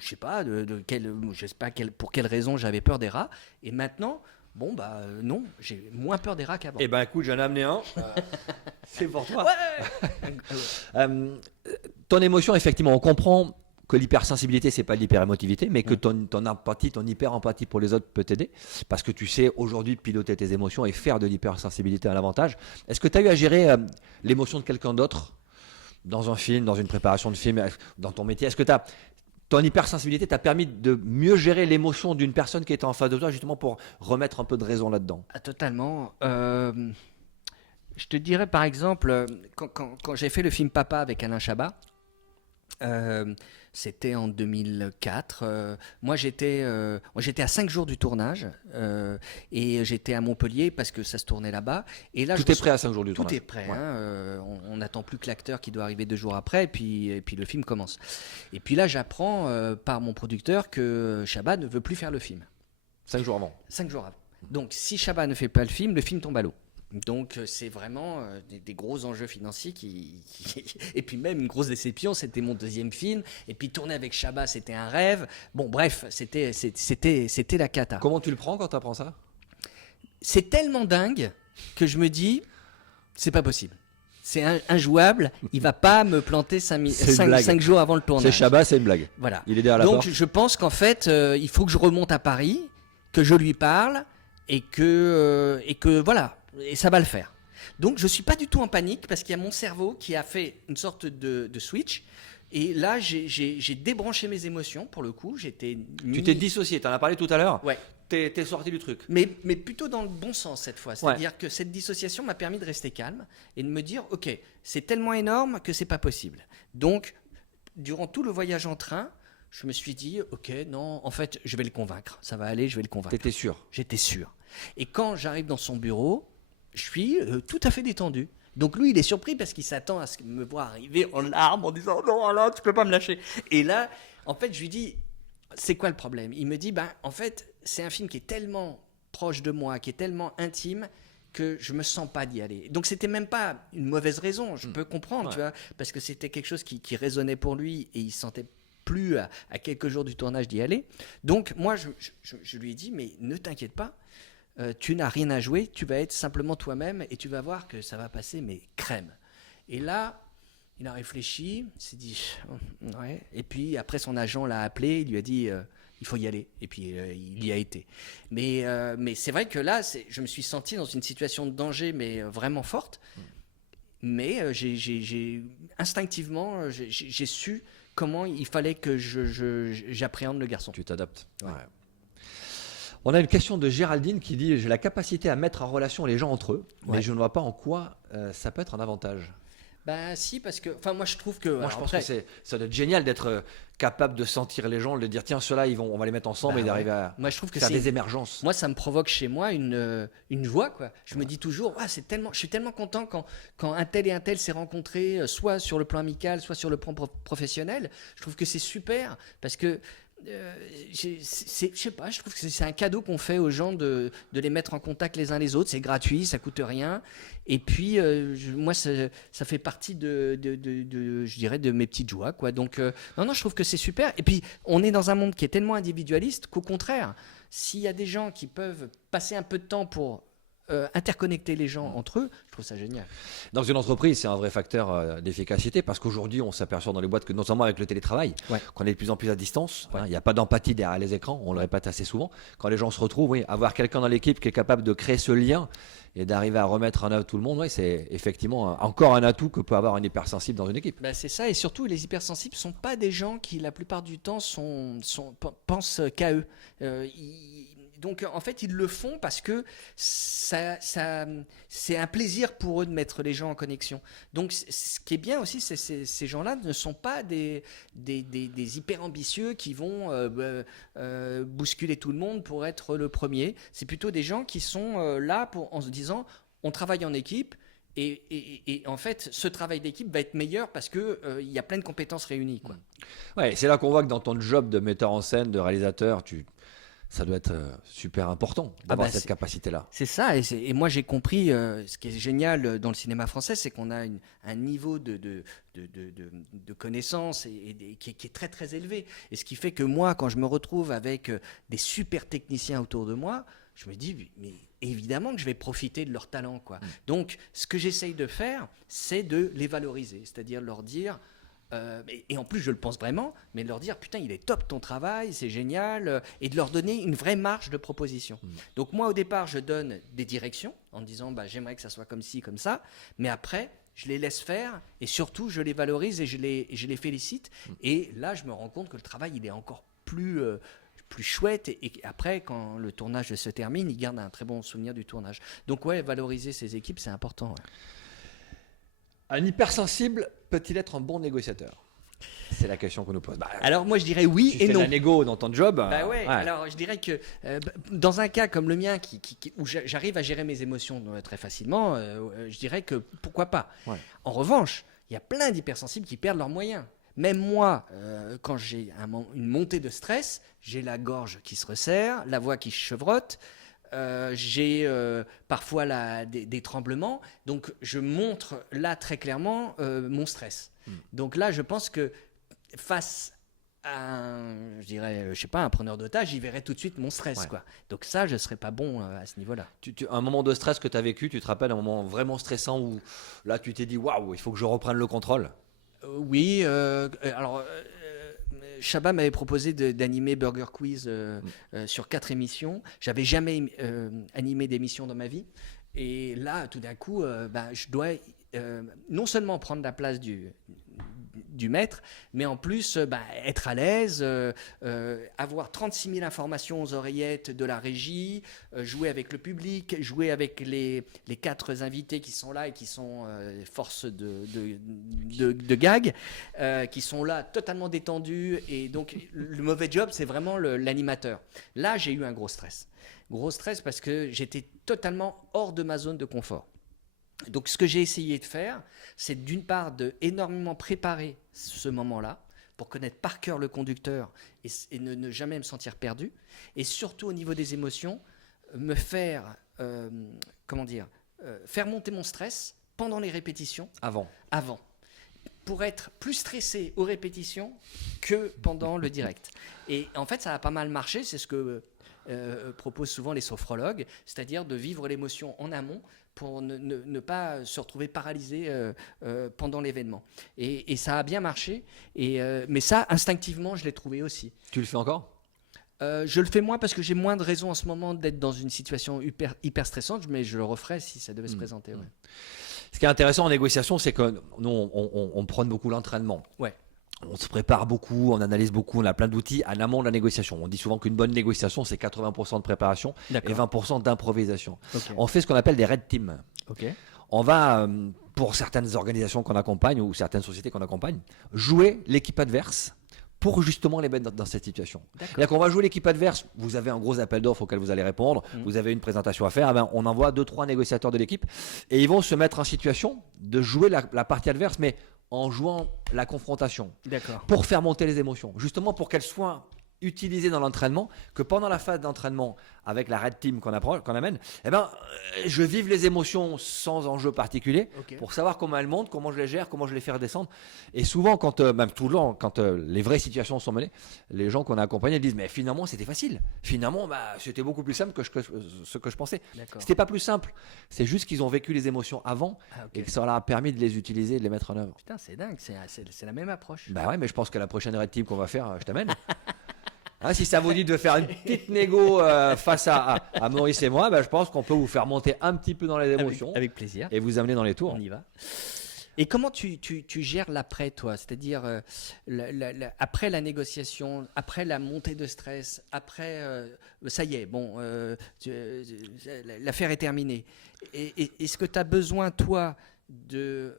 sais pas, je sais pas pour quelle raison j'avais peur des rats. Et maintenant, bon, bah non, j'ai moins peur des rats qu'avant. Eh ben, écoute, j'en ai amené un. C'est pour toi. Ouais. Ton émotion, effectivement, on comprend que l'hypersensibilité, c'est pas de l'hyperémotivité, mais que ton empathie, ton hyper-empathie pour les autres peut t'aider, parce que tu sais aujourd'hui piloter tes émotions et faire de l'hypersensibilité un avantage. Est-ce que tu as eu à gérer l'émotion de quelqu'un d'autre dans un film, dans une préparation de film, dans ton métier ? Est-ce que ton hypersensibilité t'a permis de mieux gérer l'émotion d'une personne qui était en face de toi, justement pour remettre un peu de raison là-dedans ? Ah, totalement. Je te dirais par exemple, quand j'ai fait le film Papa avec Alain Chabat, c'était en 2004. Moi, j'étais à 5 jours du tournage et j'étais à Montpellier parce que ça se tournait là-bas. Et là, tout est prêt à 5 jours du tournage. Tout est prêt. Ouais. On n'attend plus que l'acteur qui doit arriver 2 jours après, et puis le film commence. Et puis là, j'apprends par mon producteur que Chabat ne veut plus faire le film. 5 jours avant. 5 jours avant. Donc, si Chabat ne fait pas le film tombe à l'eau. Donc c'est vraiment des gros enjeux financiers et puis même une grosse déception. C'était mon 2e film, et puis tourner avec Chabat, c'était un rêve. Bon, bref, c'était la cata. Comment tu le prends quand tu apprends ça ? C'est tellement dingue que je me dis, c'est pas possible. C'est injouable. Il va pas me planter 5 jours avant le tournage. C'est Chabat, c'est une blague. Voilà. Il est derrière la Donc porte. je pense qu'en fait, il faut que je remonte à Paris, que je lui parle, et que voilà. Et ça va le faire. Donc je suis pas du tout en panique parce qu'il y a mon cerveau qui a fait une sorte de switch. Et là, j'ai débranché mes émotions pour le coup. Tu t'es dissocié, tu en as parlé tout à l'heure. Ouais. T'es sorti du truc. Mais plutôt dans le bon sens cette fois. C'est-à-dire que cette dissociation m'a permis de rester calme et de me dire, ok, c'est tellement énorme que c'est pas possible. Donc, durant tout le voyage en train, je me suis dit, ok, non, en fait, je vais le convaincre. Ça va aller, je vais le convaincre. T'étais sûr ? J'étais sûr. Et quand j'arrive dans son bureau, je suis tout à fait détendu. Donc lui, il est surpris parce qu'il s'attend à me voir arriver en larmes en disant « Non, Alain, tu peux pas me lâcher ». Et là, en fait, je lui dis « C'est quoi le problème ?» Il me dit « En fait, c'est un film qui est tellement proche de moi, qui est tellement intime que je me sens pas d'y aller. » Donc c'était même pas une mauvaise raison, je peux comprendre, tu vois, parce que c'était quelque chose qui résonnait pour lui et il se sentait plus à quelques jours du tournage d'y aller. Donc moi, je lui ai dit « Mais ne t'inquiète pas. Tu n'as rien à jouer, tu vas être simplement toi-même et tu vas voir que ça va passer, mais crème. » Et là, il a réfléchi, il s'est dit, ouais. Et puis après, son agent l'a appelé, il lui a dit, il faut y aller. Et puis il y a été. Mais c'est vrai que là, je me suis senti dans une situation de danger, mais vraiment forte. Mais instinctivement, j'ai su comment il fallait que j'appréhende le garçon. Tu t'adaptes. Ouais. On a une question de Géraldine qui dit « J'ai la capacité à mettre en relation les gens entre eux, mais je ne vois pas en quoi ça peut être un avantage. » Ben si, parce que moi je trouve que... Moi je pense que ça doit être génial d'être capable de sentir les gens, de dire tiens ceux-là on va les mettre ensemble et d'arriver à faire des émergences. Moi ça me provoque chez moi une joie quoi. Je me dis toujours je suis tellement content quand un tel et un tel s'est rencontré soit sur le plan amical, soit sur le plan professionnel. Je trouve que c'est super parce que je sais pas, je trouve que c'est un cadeau qu'on fait aux gens de les mettre en contact les uns les autres. C'est gratuit, ça coûte rien. Et puis, moi, ça fait partie je dirais, de mes petites joies, quoi. Donc, non, je trouve que c'est super. Et puis, on est dans un monde qui est tellement individualiste qu'au contraire, s'il y a des gens qui peuvent passer un peu de temps pour interconnecter les gens entre eux, je trouve ça génial. Dans une entreprise, c'est un vrai facteur d'efficacité parce qu'aujourd'hui, on s'aperçoit dans les boîtes que notamment avec le télétravail, qu'on est de plus en plus à distance. Il n'y a pas d'empathie derrière les écrans, on le répète assez souvent. Quand les gens se retrouvent, avoir quelqu'un dans l'équipe qui est capable de créer ce lien et d'arriver à remettre en œuvre tout le monde, c'est effectivement encore un atout que peut avoir un hypersensible dans une équipe. C'est ça, et surtout les hypersensibles ne sont pas des gens qui la plupart du temps pensent qu'à eux. Donc en fait, ils le font parce que c'est un plaisir pour eux de mettre les gens en connexion. Donc ce qui est bien aussi, c'est que ces gens-là ne sont pas des hyper ambitieux qui vont bousculer tout le monde pour être le premier. C'est plutôt des gens qui sont là en se disant, on travaille en équipe. Et en fait, ce travail d'équipe va être meilleur parce qu'il y a plein de compétences réunies, quoi. Ouais, c'est là qu'on voit que dans ton job de metteur en scène, de réalisateur, ça doit être super important d'avoir cette capacité-là. C'est ça, et moi j'ai compris, ce qui est génial dans le cinéma français, c'est qu'on a un niveau de connaissances qui est très très élevé. Et ce qui fait que moi, quand je me retrouve avec des super techniciens autour de moi, je me dis, mais évidemment que je vais profiter de leur talent, quoi. Donc ce que j'essaye de faire, c'est de les valoriser, c'est-à-dire leur dire... et en plus je le pense vraiment, mais de leur dire putain il est top ton travail, c'est génial, et de leur donner une vraie marge de proposition. Donc moi au départ je donne des directions en disant j'aimerais que ça soit comme ci, comme ça, mais après je les laisse faire et surtout je les valorise et je les félicite, et là je me rends compte que le travail il est encore plus chouette, et après quand le tournage se termine ils gardent un très bon souvenir du tournage. Donc valoriser ces équipes c'est important. Un hypersensible peut-il être un bon négociateur ? C'est la question qu'on nous pose. Alors moi je dirais oui et non. Tu fais la négo dans ton job. Alors je dirais que dans un cas comme le mien où j'arrive à gérer mes émotions très facilement, je dirais que pourquoi pas. En revanche, il y a plein d'hypersensibles qui perdent leurs moyens. Même moi, quand j'ai une montée de stress, j'ai la gorge qui se resserre, la voix qui chevrotte. J'ai parfois des tremblements, donc je montre là très clairement mon stress. Donc là, je pense que face à un preneur d'otage, il verrait tout de suite mon stress, quoi. Donc ça, je serais pas bon à ce niveau-là. Un moment de stress que tu as vécu, tu te rappelles un moment vraiment stressant où là tu t'es dit waouh, il faut que je reprenne le contrôle? Oui, alors. Chabat m'avait proposé d'animer Burger Quiz sur 4 émissions. J'avais jamais animé d'émission dans ma vie. Et là, tout d'un coup, je dois non seulement prendre la place du maître, mais en plus être à l'aise, avoir 36 000 informations aux oreillettes de la régie, jouer avec le public, jouer avec les 4 invités qui sont là et qui sont force de gag, qui sont là totalement détendus. Et donc le mauvais job, c'est vraiment l'animateur. Là, j'ai eu un gros stress. Gros stress parce que j'étais totalement hors de ma zone de confort. Donc ce que j'ai essayé de faire, c'est d'une part de énormément préparer ce moment-là pour connaître par cœur le conducteur et ne jamais me sentir perdu, et surtout au niveau des émotions, me faire faire monter mon stress pendant les répétitions avant, pour être plus stressé aux répétitions que pendant le direct. Et en fait ça a pas mal marché, c'est ce que proposent souvent les sophrologues, c'est-à-dire de vivre l'émotion en amont pour ne pas se retrouver paralysé pendant l'événement. Et ça a bien marché, mais ça, instinctivement, je l'ai trouvé aussi. Tu le fais encore ? Je le fais moins parce que j'ai moins de raisons en ce moment d'être dans une situation hyper stressante, mais je le referais si ça devait se présenter. Ouais. Ce qui est intéressant en négociation, c'est que nous, on prône beaucoup l'entraînement. Ouais. On se prépare beaucoup, on analyse beaucoup, on a plein d'outils en amont de la négociation. On dit souvent qu'une bonne négociation, c'est 80% de préparation et 20% d'improvisation. Okay. On fait ce qu'on appelle des red teams. Okay. On va, pour certaines organisations qu'on accompagne ou certaines sociétés qu'on accompagne, jouer l'équipe adverse pour justement les mettre dans cette situation. C'est-à-dire qu'on va jouer l'équipe adverse, vous avez un gros appel d'offres auquel vous allez répondre, vous avez une présentation à faire, on envoie 2-3 négociateurs de l'équipe et ils vont se mettre en situation de jouer la partie adverse, mais en jouant la confrontation, pour faire monter les émotions, justement pour qu'elles soient utiliser dans l'entraînement, que pendant la phase d'entraînement avec la Red Team qu'on amène, je vive les émotions sans enjeu particulier pour savoir comment elles montent, comment je les gère, comment je les fais redescendre. Et souvent, même tout le long, quand les vraies situations sont menées, les gens qu'on a accompagnés disent mais finalement c'était facile. Finalement, c'était beaucoup plus simple que ce que je pensais. C'était pas plus simple. C'est juste qu'ils ont vécu les émotions avant et que ça leur a permis de les utiliser et de les mettre en œuvre. Putain, c'est dingue, c'est la même approche. Bah ouais, mais je pense que la prochaine Red Team qu'on va faire, je t'amène. Si ça vous dit de faire une petite négo face à Maurice et moi, je pense qu'on peut vous faire monter un petit peu dans les émotions. Avec plaisir. Et vous amener dans les tours. On y va. Et comment tu gères l'après, toi? C'est-à-dire après la négociation, après la montée de stress, après, ça y est, bon, l'affaire est terminée. Est-ce que tu as besoin, toi, je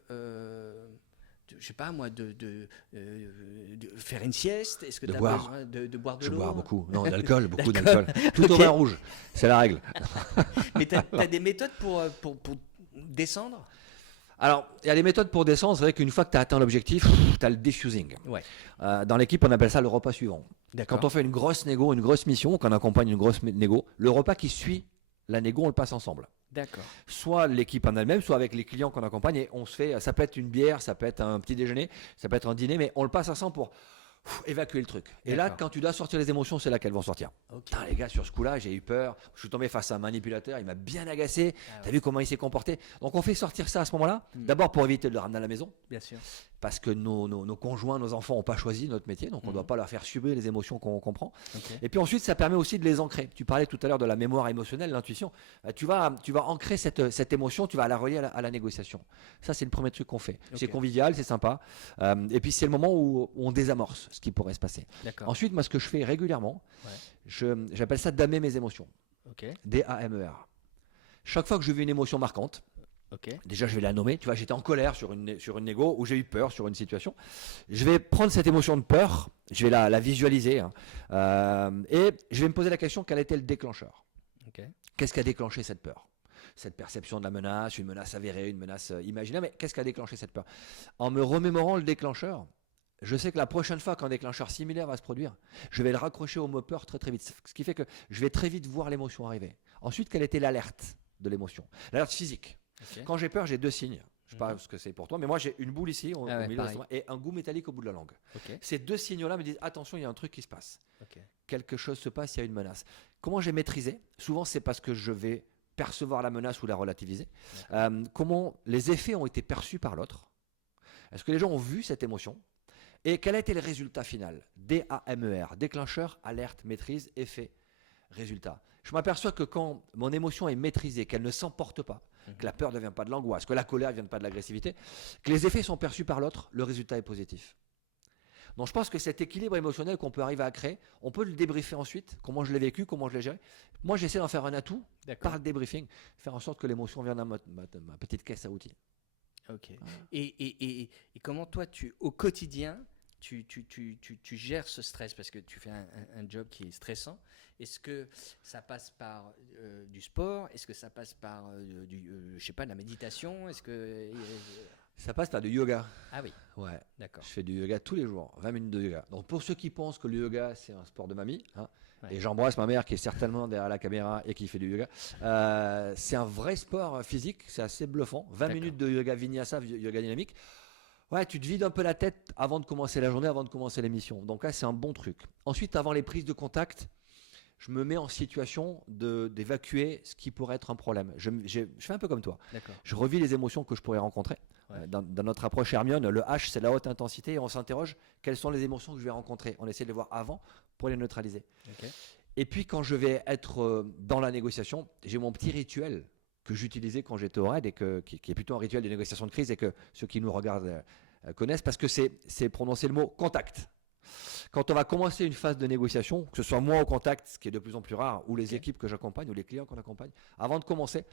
sais pas moi, de faire une sieste? Est-ce que tu as besoin de boire de l'eau? Je bois beaucoup. Non, d'alcool, beaucoup d'alcool. Tout au vin rouge, c'est la règle. Mais tu as des méthodes pour descendre? Alors, il y a des méthodes pour descendre. C'est vrai qu'une fois que tu as atteint l'objectif, tu as le diffusing. Ouais. Dans l'équipe, on appelle ça le repas suivant. Quand on fait une grosse négo, une grosse mission, qu'on accompagne une grosse négo, le repas qui suit la négo, on le passe ensemble. D'accord. Soit l'équipe en elle-même, soit avec les clients qu'on accompagne. Et on se fait, ça peut être une bière, ça peut être un petit déjeuner, ça peut être un dîner, mais on le passe ensemble pour évacuer le truc. Et là, quand tu dois sortir les émotions, c'est là qu'elles vont sortir. Putain, les gars, sur ce coup-là, j'ai eu peur. Je suis tombé face à un manipulateur, il m'a bien agacé. T'as vu comment il s'est comporté? Donc on fait sortir ça à ce moment-là. D'abord pour éviter de le ramener à la maison. Bien sûr. Parce que nos conjoints, nos enfants n'ont pas choisi notre métier, donc on ne doit pas leur faire subir les émotions qu'on comprend. Et puis ensuite, ça permet aussi de les ancrer. Tu parlais tout à l'heure de la mémoire émotionnelle, l'intuition. Tu vas ancrer cette émotion, tu vas la relier à la négociation. Ça, c'est le premier truc qu'on fait. C'est convivial, c'est sympa. Et puis c'est le moment où on désamorce ce qui pourrait se passer. Ensuite, moi, ce que je fais régulièrement, j'appelle ça damer mes émotions. D-A-M-E-R. Chaque fois que je vis une émotion marquante, déjà, je vais la nommer. Tu vois, j'étais en colère sur une négo ou j'ai eu peur sur une situation. Je vais prendre cette émotion de peur, je vais la visualiser et je vais me poser la question, quel était le déclencheur? Qu'est-ce qui a déclenché cette peur? Cette perception de la menace, une menace avérée, une menace imaginaire, mais qu'est-ce qui a déclenché cette peur? En me remémorant le déclencheur, je sais que la prochaine fois qu'un déclencheur similaire va se produire, je vais le raccrocher au mot peur très vite. Ce qui fait que je vais très vite voir l'émotion arriver. Ensuite, quelle était l'alerte de l'émotion? L'alerte physique. Quand j'ai peur, j'ai deux signes. Je ne sais pas ce que c'est pour toi, mais moi j'ai une boule ici au milieu de l'estomac et un goût métallique au bout de la langue. Ces deux signaux-là me disent attention, il y a un truc qui se passe. Quelque chose se passe, il y a une menace. Comment j'ai maîtrisé? Souvent, c'est parce que je vais percevoir la menace ou la relativiser. Comment les effets ont été perçus par l'autre? Est-ce que les gens ont vu cette émotion? Et quel a été le résultat final? D-A-M-E-R, déclencheur, alerte, maîtrise, effet, résultat. Je m'aperçois que quand mon émotion est maîtrisée, qu'elle ne s'emporte pas, que la peur ne vient pas de l'angoisse, que la colère ne vient pas de l'agressivité, que les effets sont perçus par l'autre, le résultat est positif. Donc je pense que cet équilibre émotionnel qu'on peut arriver à créer, on peut le débriefer ensuite, comment je l'ai vécu, comment je l'ai géré. Moi j'essaie d'en faire un atout par le débriefing, faire en sorte que l'émotion vienne dans ma petite caisse à outils. Et comment toi, au quotidien, tu gères ce stress? Parce que tu fais un job qui est stressant. Est-ce que ça passe par du sport? Est-ce que ça passe par je sais pas, de la méditation? Est-ce que ça passe par du yoga? Ah oui. Ouais. D'accord. Je fais du yoga tous les jours, 20 minutes de yoga. Donc pour ceux qui pensent que le yoga c'est un sport de mamie, et j'embrasse ma mère qui est certainement derrière la caméra et qui fait du yoga, c'est un vrai sport physique, c'est assez bluffant. 20 minutes de yoga vinyasa, yoga dynamique. Ouais, tu te vides un peu la tête avant de commencer la journée, avant de commencer l'émission. Donc là, c'est un bon truc. Ensuite, avant les prises de contact, je me mets en situation d'évacuer ce qui pourrait être un problème. Je fais un peu comme toi. Je revis les émotions que je pourrais rencontrer. Dans notre approche Hermione, le H, c'est la haute intensité et on s'interroge quelles sont les émotions que je vais rencontrer. On essaie de les voir avant pour les neutraliser. Et puis, quand je vais être dans la négociation, j'ai mon petit rituel que j'utilisais quand j'étais au RAID et qui est plutôt un rituel de négociation de crise et que ceux qui nous regardent connaissent parce que c'est prononcer le mot contact. Quand on va commencer une phase de négociation, que ce soit moi au contact, ce qui est de plus en plus rare, ou les équipes que j'accompagne, ou les clients qu'on accompagne, avant de commencer,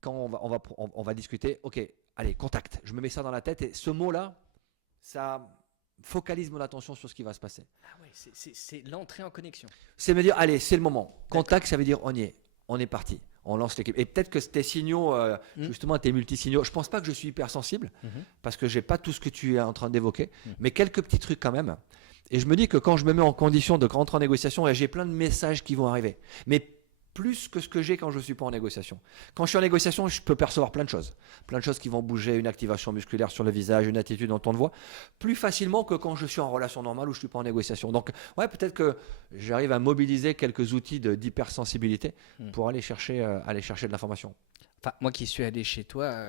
quand on va discuter, ok, allez, contact, je me mets ça dans la tête et ce mot-là, ça focalise mon attention sur ce qui va se passer. Ah ouais, c'est l'entrée en connexion. C'est me dire, allez, c'est le moment. Contact, ça veut dire on y est, on est parti. on lance l'équipe. Et peut-être que tes signaux, justement, tes multisignaux, je pense pas que je suis hypersensible parce que j'ai pas tout ce que tu es en train d'évoquer, mais quelques petits trucs quand même. Et je me dis que quand je me mets en condition de rentrer en négociation, j'ai plein de messages qui vont arriver. Mais plus que ce que j'ai quand je ne suis pas en négociation. Quand je suis en négociation, je peux percevoir plein de choses. Plein de choses qui vont bouger, une activation musculaire sur le visage, une attitude dans le ton de voix, plus facilement que quand je suis en relation normale ou je ne suis pas en négociation. Donc, ouais, peut-être que j'arrive à mobiliser quelques outils d'hypersensibilité pour aller chercher de l'information. Enfin, moi qui suis allé chez toi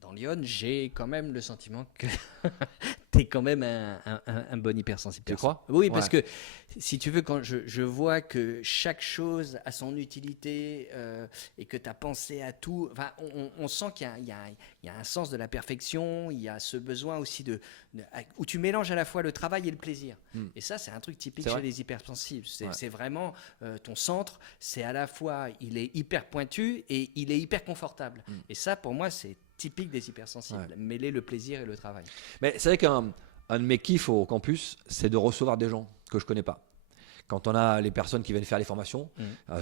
dans Lyon, j'ai quand même le sentiment que tu es quand même un bon hypersensible. Tu crois ? Oui, parce que si tu veux, quand je vois que chaque chose a son utilité et que tu as pensé à tout, enfin, on sent qu'il y a un sens de la perfection, il y a ce besoin aussi où tu mélanges à la fois le travail et le plaisir. Et ça, c'est un truc typique chez les hypersensibles. C'est vraiment ton centre, c'est à la fois, il est hyper pointu et il est hyper confortable. Et ça, pour moi, c'est typique des hypersensibles, mêler le plaisir et le travail. Mais c'est vrai qu'un de mes kiffs au campus, c'est de recevoir des gens que je connais pas. Quand on a les personnes qui viennent faire les formations,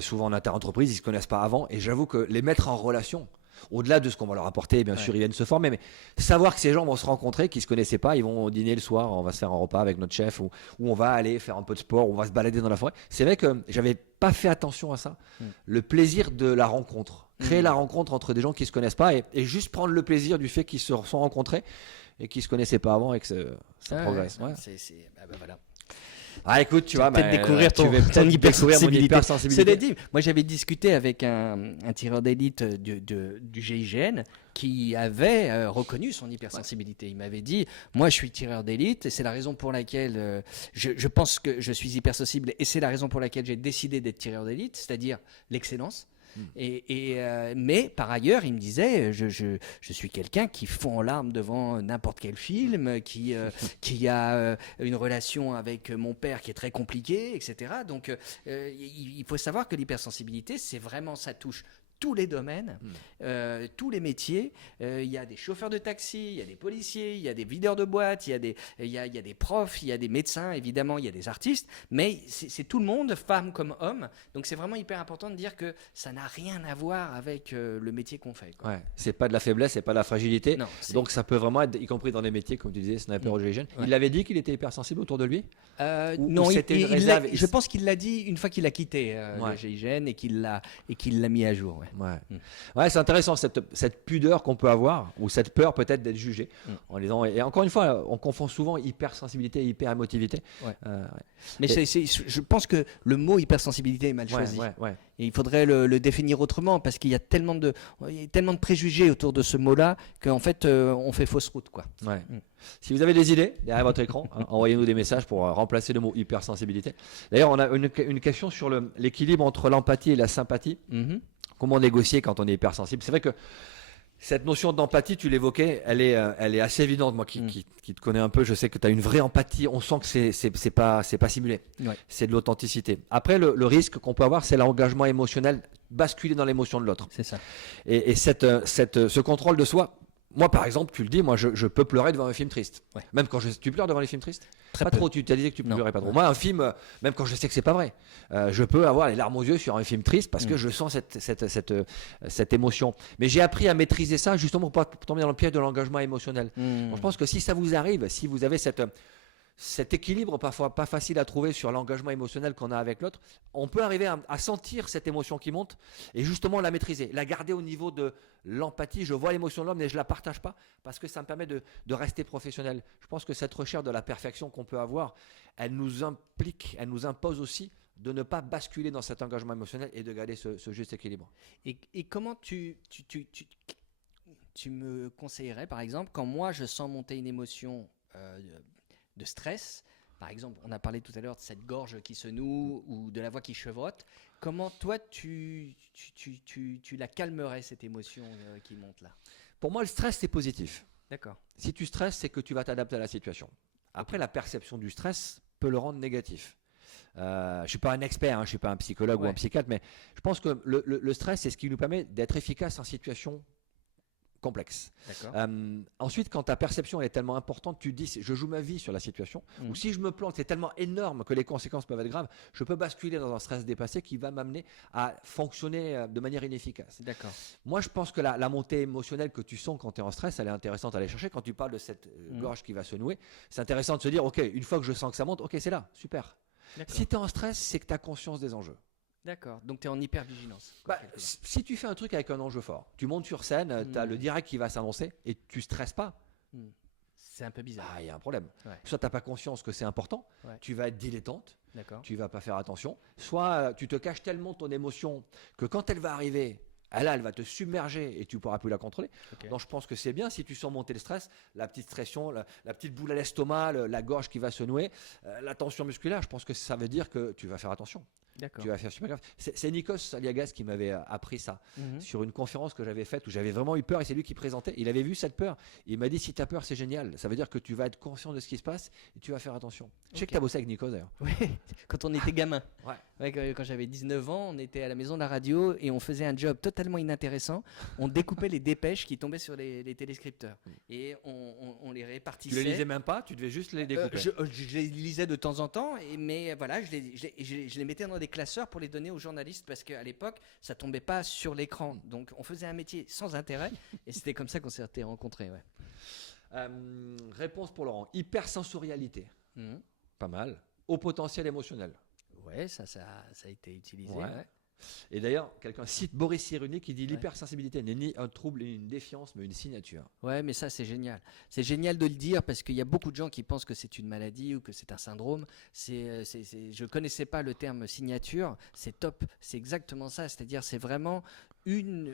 souvent en inter-entreprise, ils ne se connaissent pas avant. Et j'avoue que les mettre en relation, au-delà de ce qu'on va leur apporter, bien sûr, ils viennent se former, mais savoir que ces gens vont se rencontrer, qu'ils ne se connaissaient pas, ils vont dîner le soir, on va se faire un repas avec notre chef, ou on va aller faire un peu de sport, ou on va se balader dans la forêt. C'est vrai que j'avais pas fait attention à ça. Le plaisir de la rencontre. Créer la rencontre entre des gens qui ne se connaissent pas et juste prendre le plaisir du fait qu'ils se sont rencontrés et qu'ils ne se connaissaient pas avant et que ça progresse. Voilà. Ah, écoute, tu vas peut-être découvrir ton hypersensibilité. Cela dit, moi j'avais discuté avec un tireur d'élite du GIGN qui avait reconnu son hypersensibilité. Il m'avait dit, moi je suis tireur d'élite et c'est la raison pour laquelle je pense que je suis hypersensible et c'est la raison pour laquelle j'ai décidé d'être tireur d'élite, c'est-à-dire l'excellence. Mais par ailleurs, il me disait, je suis quelqu'un qui fond en larmes devant n'importe quel film, qui a une relation avec mon père qui est très compliquée, etc. Donc, il faut savoir que l'hypersensibilité, c'est vraiment, ça touche tous les domaines, tous les métiers. Il y a des chauffeurs de taxi, il y a des policiers, il y a des videurs de boîtes, il y a des profs, il y a des médecins, évidemment, il y a des artistes, mais c'est tout le monde, femmes comme hommes. Donc c'est vraiment hyper important de dire que ça n'a rien à voir avec le métier qu'on fait, quoi. Ouais, c'est pas de la faiblesse, c'est pas de la fragilité. Non, donc ça peut vraiment être, y compris dans des métiers, comme tu disais, sniper au GIGN. Ouais. Il avait dit qu'il était hypersensible autour de lui non, je pense qu'il l'a dit une fois qu'il a quitté le GIGN et qu'il l'a mis à jour. Ouais, c'est intéressant cette pudeur qu'on peut avoir ou cette peur peut-être d'être jugé en disant, et encore une fois, on confond souvent hypersensibilité et hyperémotivité. Mais je pense que le mot hypersensibilité est mal choisi. Et il faudrait le définir autrement parce qu'il y a tellement de préjugés autour de ce mot-là qu'en fait on fait fausse route, quoi. Si vous avez des idées derrière votre écran, envoyez-nous des messages pour remplacer le mot hypersensibilité. D'ailleurs, on a une question sur l'équilibre entre l'empathie et la sympathie. Comment négocier quand on est hypersensible? C'est vrai que cette notion d'empathie, tu l'évoquais, elle est assez évidente. Moi qui te connais un peu, je sais que tu as une vraie empathie. On sent que c'est pas simulé. C'est de l'authenticité. Après, le risque qu'on peut avoir, c'est l'engagement émotionnel, basculer dans l'émotion de l'autre. C'est ça. Et ce contrôle de soi. Moi, par exemple, tu le dis, moi, je peux pleurer devant un film triste. Même quand tu pleures devant les films tristes? Pas trop. Tu t'as dit que tu pleurais pas trop. Moi, un film, même quand je sais que c'est pas vrai, je peux avoir les larmes aux yeux sur un film triste parce que je sens cette émotion. Mais j'ai appris à maîtriser ça justement pour pas tomber dans le piège de l'engagement émotionnel. Donc, je pense que si ça vous arrive, si vous avez cet équilibre parfois pas facile à trouver sur l'engagement émotionnel qu'on a avec l'autre, on peut arriver à sentir cette émotion qui monte et justement la maîtriser, la garder au niveau de l'empathie. Je vois l'émotion de l'homme mais je ne la partage pas parce que ça me permet de rester professionnel. Je pense que cette recherche de la perfection qu'on peut avoir, elle nous implique, elle nous impose aussi de ne pas basculer dans cet engagement émotionnel et de garder ce juste équilibre. Et comment tu me conseillerais, par exemple, quand moi je sens monter une émotion de stress, par exemple, on a parlé tout à l'heure de cette gorge qui se noue ou de la voix qui chevrotte. Comment toi tu la calmerais, cette émotion qui monte là? Pour moi, le stress c'est positif. D'accord. Si tu stresses, c'est que tu vas t'adapter à la situation. Après, la perception du stress peut le rendre négatif. Je suis pas un expert, je suis pas un psychologue ou un psychiatre, mais je pense que le stress c'est ce qui nous permet d'être efficace en situation complexe. D'accord. Ensuite, quand ta perception elle est tellement importante, tu te dis je joue ma vie sur la situation. Ou si je me plante, c'est tellement énorme que les conséquences peuvent être graves, je peux basculer dans un stress dépassé qui va m'amener à fonctionner de manière inefficace. D'accord. Moi, je pense que la montée émotionnelle que tu sens quand tu es en stress, elle est intéressante à aller chercher. Quand tu parles de cette gorge qui va se nouer, c'est intéressant de se dire, OK, une fois que je sens que ça monte, OK, c'est là, super. D'accord. Si tu es en stress, c'est que tu as conscience des enjeux. D'accord. Donc tu es en hypervigilance. Si tu fais un truc avec un enjeu fort, tu montes sur scène, tu as le direct qui va s'annoncer et tu stresses pas, C'est un peu bizarre. il y a un problème. Ouais. Soit tu n'as pas conscience que c'est important, Ouais. tu vas être dilettante, D'accord. tu vas pas faire attention, soit tu te caches tellement ton émotion que quand elle va arriver, elle va te submerger et tu pourras plus la contrôler. Ok. Donc je pense que c'est bien si tu sens monter le stress, la petite pression, la petite boule à l'estomac, la gorge qui va se nouer, la tension musculaire. Je pense que ça veut dire que tu vas faire attention. D'accord. Tu vas faire super gaffe. C'est Nikos Aliagas qui m'avait appris ça sur une conférence que j'avais faite où j'avais vraiment eu peur et c'est lui qui présentait. Il avait vu cette peur. Il m'a dit si tu as peur, c'est génial. Ça veut dire que tu vas être conscient de ce qui se passe et tu vas faire attention. Je sais que tu as bossé avec Nikos d'ailleurs. Oui, quand on était gamin. Ouais. Ouais, quand j'avais 19 ans, on était à la maison de la radio et on faisait un job totalement inintéressant. On découpait les dépêches qui tombaient sur les téléscripteurs et on les répartissait. Tu les lisais même pas, tu devais juste les découper. Je les lisais de temps en temps, mais voilà, je les mettais dans des classeurs pour les donner aux journalistes parce qu'à l'époque, ça tombait pas sur l'écran. Donc on faisait un métier sans intérêt et c'était comme ça qu'on s'était rencontrés. Ouais. Réponse pour Laurent. Hypersensorialité. Mhm. Pas mal. Haut potentiel émotionnel. Ouais, ça a été utilisé. Ouais. Ouais. Et d'ailleurs, quelqu'un cite Boris Cyrulnik qui dit l'hypersensibilité n'est ni un trouble ni une défiance, mais une signature. Ouais, mais ça, c'est génial. C'est génial de le dire parce qu'il y a beaucoup de gens qui pensent que c'est une maladie ou que c'est un syndrome. Je ne connaissais pas le terme signature. C'est top. C'est exactement ça. C'est-à-dire, c'est vraiment une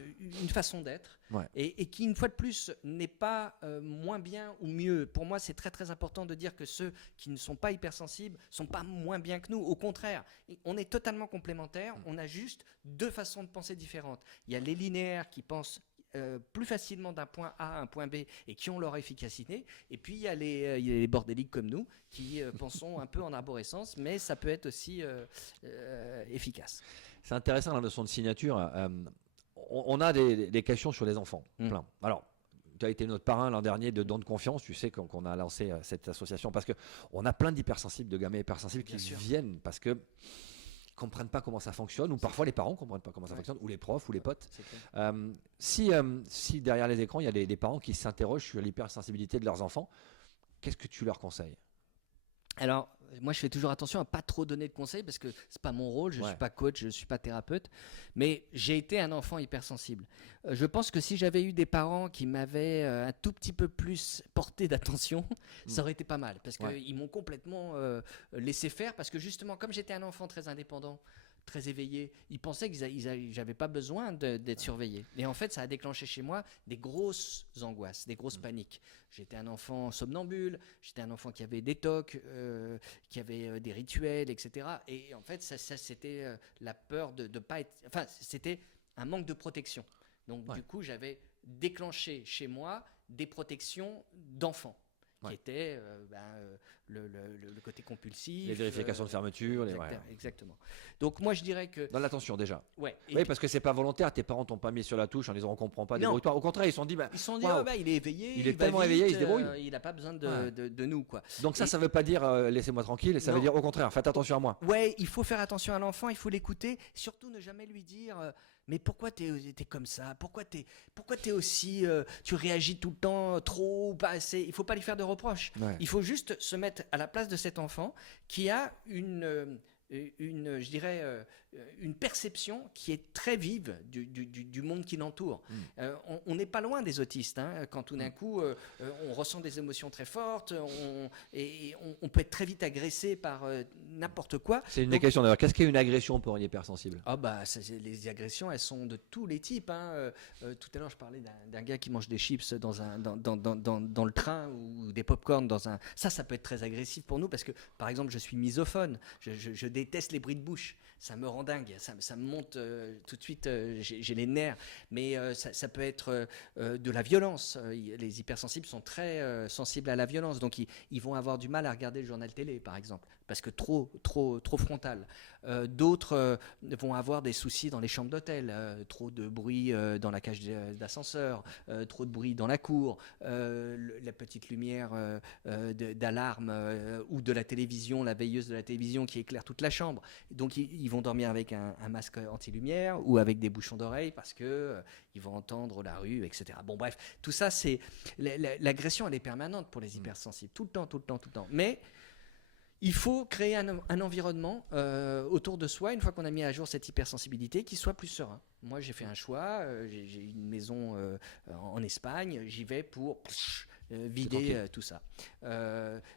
façon d'être et qui, une fois de plus, n'est pas moins bien ou mieux. Pour moi, c'est très, très important de dire que ceux qui ne sont pas hypersensibles ne sont pas moins bien que nous. Au contraire, on est totalement complémentaires. On a juste deux façons de penser différentes. Il y a les linéaires qui pensent plus facilement d'un point A à un point B et qui ont leur efficacité. Et puis il y a les bordéliques comme nous qui pensons un peu en arborescence, mais ça peut être aussi efficace. C'est intéressant la notion de signature. On a des questions sur les enfants, plein. Alors, tu as été notre parrain l'an dernier de Don de Confiance, tu sais, qu'on a lancé cette association, parce qu'on a plein d'hypersensibles, de gamins hypersensibles qui viennent parce que comprennent pas comment ça fonctionne, ou parfois les parents comprennent pas comment ça fonctionne, ou les profs, ou les potes. Si derrière les écrans, il y a des parents qui s'interrogent sur l'hypersensibilité de leurs enfants, qu'est-ce que tu leur conseilles ? Alors, moi, je fais toujours attention à pas trop donner de conseils parce que c'est pas mon rôle. Je suis pas coach, je suis pas thérapeute, mais j'ai été un enfant hypersensible. Je pense que si j'avais eu des parents qui m'avaient un tout petit peu plus porté d'attention, ça aurait été pas mal parce qu'ils m'ont complètement laissé faire parce que justement, comme j'étais un enfant très indépendant, très éveillé, ils pensaient que j'avais pas besoin d'être surveillé. Et en fait, ça a déclenché chez moi des grosses angoisses, des grosses paniques. J'étais un enfant somnambule, j'étais un enfant qui avait des tocs, qui avait des rituels, etc. Et en fait, ça c'était la peur de pas être... Enfin, c'était un manque de protection. Donc, du coup, j'avais déclenché chez moi des protections d'enfants. Qui était le côté compulsif. Les vérifications de fermeture. Exactement. Donc moi je dirais que... Dans l'attention déjà. Oui, parce que c'est pas volontaire, tes parents t'ont pas mis sur la touche en disant on comprend pas, débrouille-toi. Au contraire, ils se sont dit, il est éveillé, il est tellement éveillé, il se débrouille. Il n'a pas besoin de nous. Quoi. Donc ça veut pas dire laissez-moi tranquille, ça veut dire au contraire, faites attention à moi. Ouais, il faut faire attention à l'enfant, il faut l'écouter, surtout ne jamais lui dire... mais pourquoi t'es comme ça ? Pourquoi t'es aussi... tu réagis tout le temps trop ou pas assez ? Il faut pas lui faire de reproches. Il faut juste se mettre à la place de cet enfant qui a une perception qui est très vive du monde qui l'entoure. On n'est pas loin des autistes, hein, quand tout d'un coup on ressent des émotions très fortes, on peut être très vite agressé par n'importe quoi. C'est une des questions d'ailleurs. Qu'est-ce qu'est une agression pour un hypersensible ? Les agressions, elles sont de tous les types. Hein. Tout à l'heure, je parlais d'un gars qui mange des chips dans le train ou des pop-corn dans un... Ça peut être très agressif pour nous parce que, par exemple, je suis misophone. Je déteste les bruits de bouche. Ça me rend dingue. Ça me monte tout de suite. J'ai les nerfs. Mais ça peut être de la violence. Les hypersensibles sont très sensibles à la violence. Donc, ils vont avoir du mal à regarder le journal télé, par exemple. parce que trop frontal. D'autres vont avoir des soucis dans les chambres d'hôtel, trop de bruit dans la cage d'ascenseur, trop de bruit dans la cour, la petite lumière d'alarme ou de la télévision, la veilleuse de la télévision qui éclaire toute la chambre. Donc ils vont dormir avec un masque anti-lumière ou avec des bouchons d'oreilles parce que ils vont entendre la rue, etc. Bon bref, tout ça c'est l'agression, elle est permanente pour les hypersensibles, tout le temps. Mais il faut créer un environnement autour de soi, une fois qu'on a mis à jour cette hypersensibilité, qui soit plus serein. Moi, j'ai fait un choix, j'ai une maison en Espagne, j'y vais pour vider tout ça.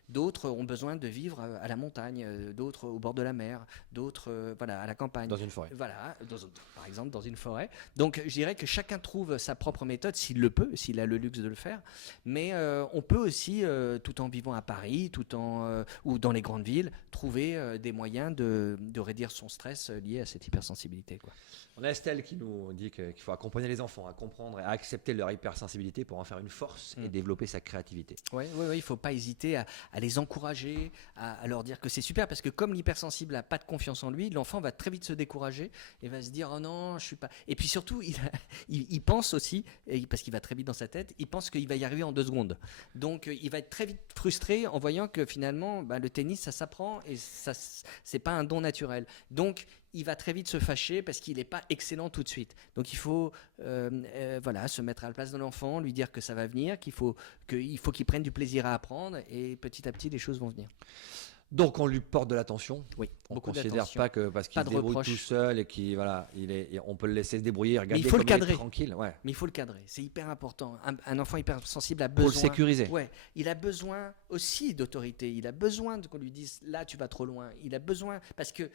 D'autres ont besoin de vivre à la montagne, d'autres au bord de la mer, d'autres à la campagne. Dans une forêt. Voilà, par exemple dans une forêt. Donc je dirais que chacun trouve sa propre méthode s'il le peut, s'il a le luxe de le faire. Mais on peut aussi, tout en vivant à Paris, ou dans les grandes villes, trouver des moyens de réduire son stress lié à cette hypersensibilité, quoi. On a Estelle qui nous dit qu'il faut accompagner les enfants à comprendre et à accepter leur hypersensibilité pour en faire une force et développer sa créativité. Oui, il ne faut pas hésiter à les encourager, à leur dire que c'est super, parce que comme l'hypersensible n'a pas de confiance en lui, l'enfant va très vite se décourager et va se dire « Oh non, je suis pas… » Et puis surtout, il pense aussi, parce qu'il va très vite dans sa tête, il pense qu'il va y arriver en 2 secondes. Donc il va être très vite frustré en voyant que finalement, le tennis, ça s'apprend et ce n'est pas un don naturel. Donc il va très vite se fâcher parce qu'il n'est pas excellent tout de suite. Donc il faut se mettre à la place de l'enfant, lui dire que ça va venir, qu'il faut qu'il prenne du plaisir à apprendre et petit à petit les choses vont venir. Donc on lui porte de l'attention. Oui, on ne considère pas que parce qu'il se débrouille tout seul et on peut le laisser se débrouiller, regarder comme il est tranquille. Ouais. Mais il faut le cadrer, c'est hyper important. Un enfant hypersensible a besoin… Pour le sécuriser. Ouais, il a besoin aussi d'autorité, il a besoin qu'on lui dise là tu vas trop loin. Il a besoin, parce que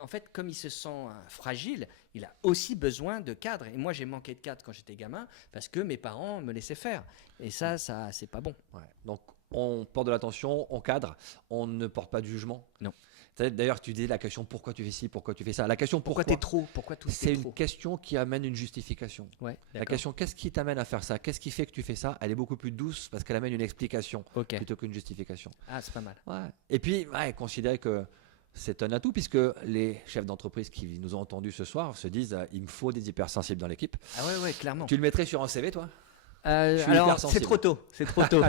en fait comme il se sent fragile, il a aussi besoin de cadre. Et moi j'ai manqué de cadre quand j'étais gamin parce que mes parents me laissaient faire. Et ça c'est pas bon. Ouais. Donc on porte de l'attention, on cadre, on ne porte pas de jugement. Non. D'ailleurs, tu disais la question pourquoi tu fais ci, pourquoi tu fais ça. La question pourquoi t'es trop, pourquoi tout c'est une question qui amène une justification. Ouais, la question qu'est-ce qui t'amène à faire ça, qu'est-ce qui fait que tu fais ça, elle est beaucoup plus douce parce qu'elle amène une explication plutôt qu'une justification. Ah, c'est pas mal. Ouais. Et puis, considérer que c'est un atout puisque les chefs d'entreprise qui nous ont entendus ce soir se disent il me faut des hypersensibles dans l'équipe. Ah ouais, clairement. Tu le mettrais sur un CV, toi? Alors, c'est trop tôt.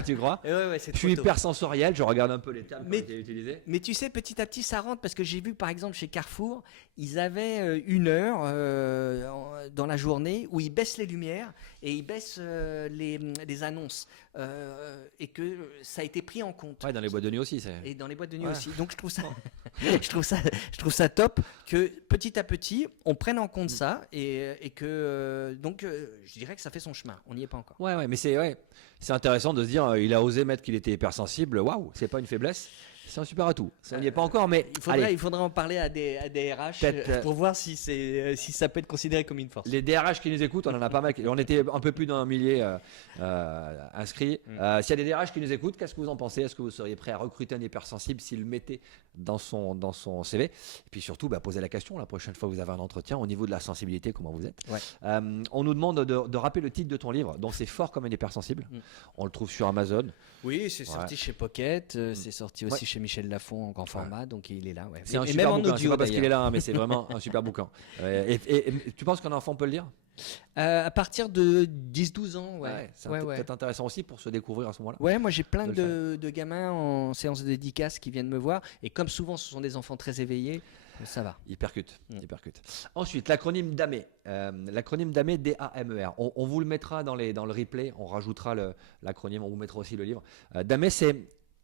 Tu crois? Ouais, je suis hypersensoriel, je regarde un peu les termes qui ont été utilisés. Mais tu sais, petit à petit, ça rentre parce que j'ai vu, par exemple, chez Carrefour, ils avaient 1 heure dans la journée où ils baissent les lumières et ils baissent les annonces et que ça a été pris en compte. Ouais, dans les boîtes de nuit aussi. Et dans les boîtes de nuit aussi. Donc, je trouve ça top que petit à petit, on prenne en compte ça et que donc je dirais que ça fait son chemin. On n'y est pas encore. Ouais, mais c'est intéressant de se dire il a osé mettre qu'il était hypersensible. Waouh, c'est pas une faiblesse. C'est un super atout. Ça n'y est pas encore, mais il faudrait en parler à des RH pour voir si ça peut être considéré comme une force. Les DRH qui nous écoutent, on en a pas mal. On était un peu plus d'un millier inscrits. S'il y a des DRH qui nous écoutent, qu'est-ce que vous en pensez? Est-ce que vous seriez prêt à recruter un hypersensible s'il le mettait dans son CV? Et puis surtout, poser la question la prochaine fois que vous avez un entretien au niveau de la sensibilité, comment vous êtes. Ouais. On nous demande de rappeler le titre de ton livre. Donc c'est Fort comme un hypersensible. On le trouve sur Amazon. Oui, c'est sorti chez Pocket. C'est sorti aussi chez Michel Lafon en grand format, donc il est là. Ouais. C'est un super bouquin, c'est pas parce qu'il est là, mais c'est vraiment un super bouquin. Et tu penses qu'un enfant peut le lire? À partir de 10-12 ans, c'est peut-être intéressant aussi pour se découvrir à ce moment-là. Ouais, moi j'ai plein de gamins en séance de dédicace qui viennent me voir, et comme souvent ce sont des enfants très éveillés, ça va. Il percute. Ensuite, l'acronyme DAME. L'acronyme DAME, D-A-M-E-R. On vous le mettra dans le replay, on rajoutera l'acronyme, on vous mettra aussi le livre. DAME, c'est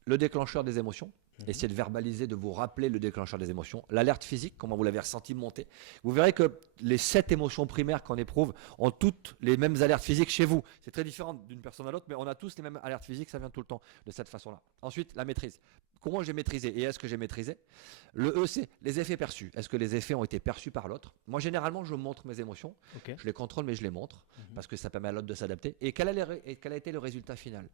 le déclencheur des émotions. Essayez de verbaliser, de vous rappeler le déclencheur des émotions. L'alerte physique, comment vous l'avez ressenti monter. Vous verrez que les 7 émotions primaires qu'on éprouve ont toutes les mêmes alertes physiques chez vous. C'est très différent d'une personne à l'autre, mais on a tous les mêmes alertes physiques, ça vient tout le temps de cette façon-là. Ensuite, la maîtrise. Comment j'ai maîtrisé et est-ce que j'ai maîtrisé? Le E, c'est les effets perçus. Est-ce que les effets ont été perçus par l'autre? Moi, généralement, je montre mes émotions. Okay. Je les contrôle, mais je les montre parce que ça permet à l'autre de s'adapter. Et quel a été le résultat final?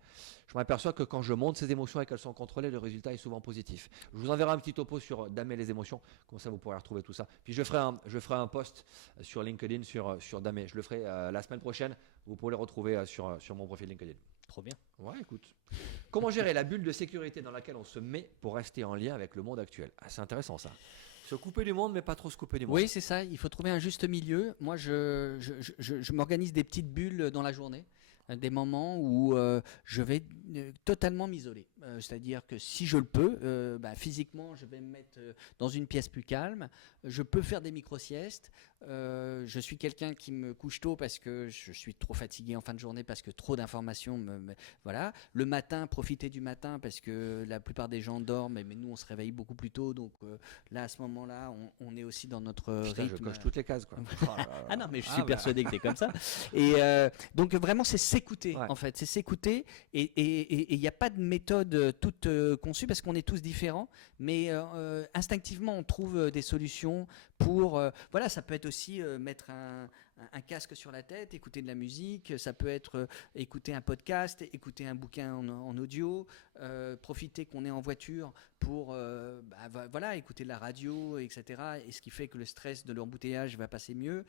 Je m'aperçois que quand je montre ces émotions et qu'elles sont contrôlées, le résultat est souvent positif. Je vous enverrai un petit topo sur Damer les émotions, comme ça vous pourrez retrouver tout ça. Puis je ferai un post sur LinkedIn sur Damer. Je le ferai la semaine prochaine. Vous pourrez le retrouver sur mon profil LinkedIn. Trop bien. Ouais, écoute. Comment gérer la bulle de sécurité dans laquelle on se met pour rester en lien avec le monde actuel? Ah, c'est intéressant ça. Se couper du monde, mais pas trop se couper du monde. Oui, c'est ça. Il faut trouver un juste milieu. Moi, je m'organise des petites bulles dans la journée, des moments où je vais totalement m'isoler. C'est-à-dire que si je le peux, physiquement, je vais me mettre dans une pièce plus calme. Je peux faire des micro-siestes. Je suis quelqu'un qui me couche tôt parce que je suis trop fatigué en fin de journée, parce que trop d'informations voilà. Le matin, profiter du matin parce que la plupart des gens dorment, mais nous, on se réveille beaucoup plus tôt. Donc là, à ce moment-là, on est aussi dans notre Putain, rythme. je coche toutes les cases, quoi. Oh là là. Ah non, mais je suis persuadé que tu es comme ça. Et donc vraiment, c'est s'écouter, Ouais. en fait. C'est s'écouter. Et il n'y a pas de méthode toute conçue parce qu'on est tous différents. Mais instinctivement, on trouve des solutions pour... voilà, ça peut être aussi mettre un casque sur la tête, écouter de la musique. Ça peut être écouter un podcast, écouter un bouquin en audio. Profiter qu'on est en voiture pour voilà, écouter de la radio, etc. Et ce qui fait que le stress de l'embouteillage va passer mieux.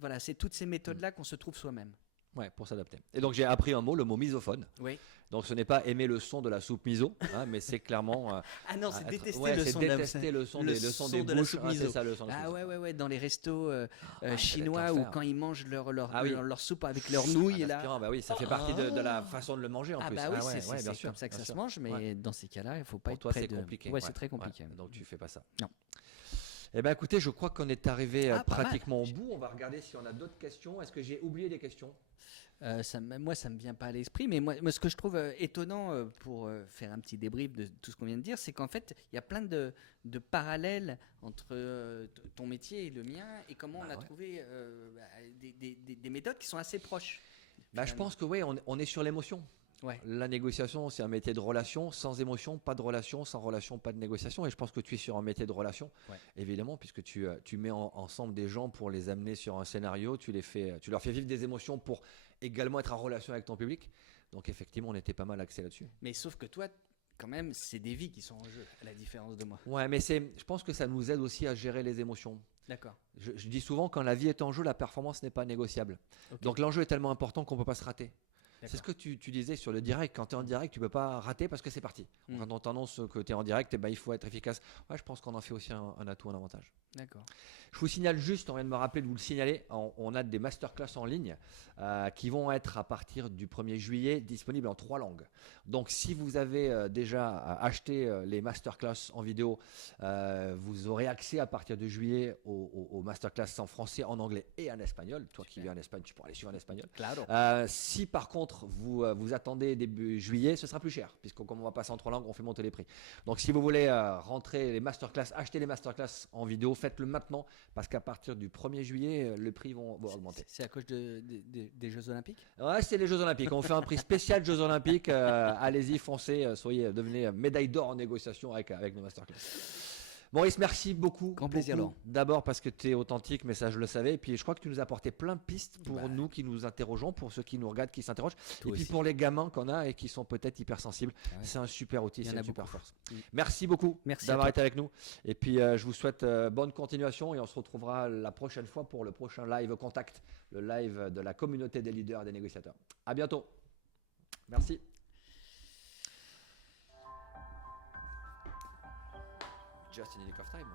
Voilà, c'est toutes ces méthodes-là qu'on se trouve soi-même. Ouais, pour s'adapter. Et donc j'ai appris un mot, le mot misophone. Oui. Donc ce n'est pas aimer le son de la soupe miso, hein, mais c'est clairement. Ah non, c'est être- détester ouais, le c'est son de la- détester le son le des, le son son des de la bouches. soupe Ah, miso. c'est ça le son de la Ah soupe ouais, dans les restos ça chinois doit être où l'enfer. quand ils mangent Ah oui. leur soupe avec leurs nouilles Ah, là. l'aspirant, bah oui, ça fait partie de la façon de le manger en Ah plus. bah oui, ouais, c'est ouais, bien c'est sûr, comme ça que bien ça sûr. se mange, mais Ouais. dans ces cas-là, il faut pas Pour être toi, près c'est de. compliqué. Ouais, c'est très compliqué. Donc tu fais pas ça. Non. Eh ben écoutez, je crois qu'on est arrivé Ah, pas mal. pratiquement au bout. On va regarder si on a d'autres questions. Est-ce que j'ai oublié des questions? Moi, ça me vient pas à l'esprit, mais moi, ce que je trouve étonnant pour faire un petit débrief de tout ce qu'on vient de dire, c'est qu'en fait, il y a plein de parallèles entre ton métier et le mien, et comment on a ouais. trouvé des méthodes qui sont assez proches. Bah, je pense que oui, on est sur l'émotion. Ouais. La négociation, c'est un métier de relation. Sans émotion, pas de relation. Sans relation, pas de négociation. Et je pense que tu es sur un métier de relation, Ouais. évidemment, puisque tu mets ensemble des gens pour les amener sur un scénario. Tu leur fais vivre des émotions pour également être en relation avec ton public. Donc effectivement, on était pas mal axé là-dessus. Mais sauf que toi, quand même, c'est des vies qui sont en jeu, à la différence de moi. Ouais, mais je pense que ça nous aide aussi à gérer les émotions. D'accord. Je dis souvent, quand la vie est en jeu, la performance n'est pas négociable. Ok. Donc l'enjeu est tellement important qu'on ne peut pas se rater. D'accord. C'est ce que tu disais sur le direct. Quand tu es en direct, tu ne peux pas rater parce que c'est parti. Quand on t'annonce que tu es en direct, eh ben, il faut être efficace. Ouais, je pense qu'on en fait aussi un atout, un avantage. D'accord. Je vous signale juste, on vient de me rappeler de vous le signaler, on a des masterclass en ligne qui vont être à partir du 1er juillet disponibles en 3 langues. Donc si vous avez déjà acheté les masterclass en vidéo, vous aurez accès à partir de juillet aux masterclass en français, en anglais et en espagnol. Toi qui vis en Espagne, tu pourras les suivre en espagnol. Claro. Si par contre vous attendez début juillet, ce sera plus cher, puisque comme on va passer en 3 langues, on fait monter les prix. Donc si vous voulez rentrer les masterclass, acheter les masterclass en vidéo, faites-le maintenant, parce qu'à partir du 1er juillet, les prix vont augmenter. C'est à cause des Jeux Olympiques? Ouais, c'est les Jeux Olympiques. On fait un prix spécial Jeux Olympiques. Allez-y, foncez, devenez médaille d'or en négociation avec nos masterclass. Maurice, merci beaucoup. Grand plaisir, Laurent. D'abord parce que tu es authentique, mais ça je le savais. Et puis je crois que tu nous as apporté plein de pistes pour nous qui nous interrogeons, pour ceux qui nous regardent, qui s'interrogent. Toi Et puis aussi. pour les gamins qu'on a et qui sont peut-être hypersensibles. Ah ouais. C'est un super outil, Il y en c'est a une super beaucoup. force. Merci beaucoup Merci d'avoir à été avec nous. Et puis je vous souhaite bonne continuation et on se retrouvera la prochaine fois pour le prochain live contact, le live de la communauté des leaders et des négociateurs. À bientôt. Merci. Just in the nick of time.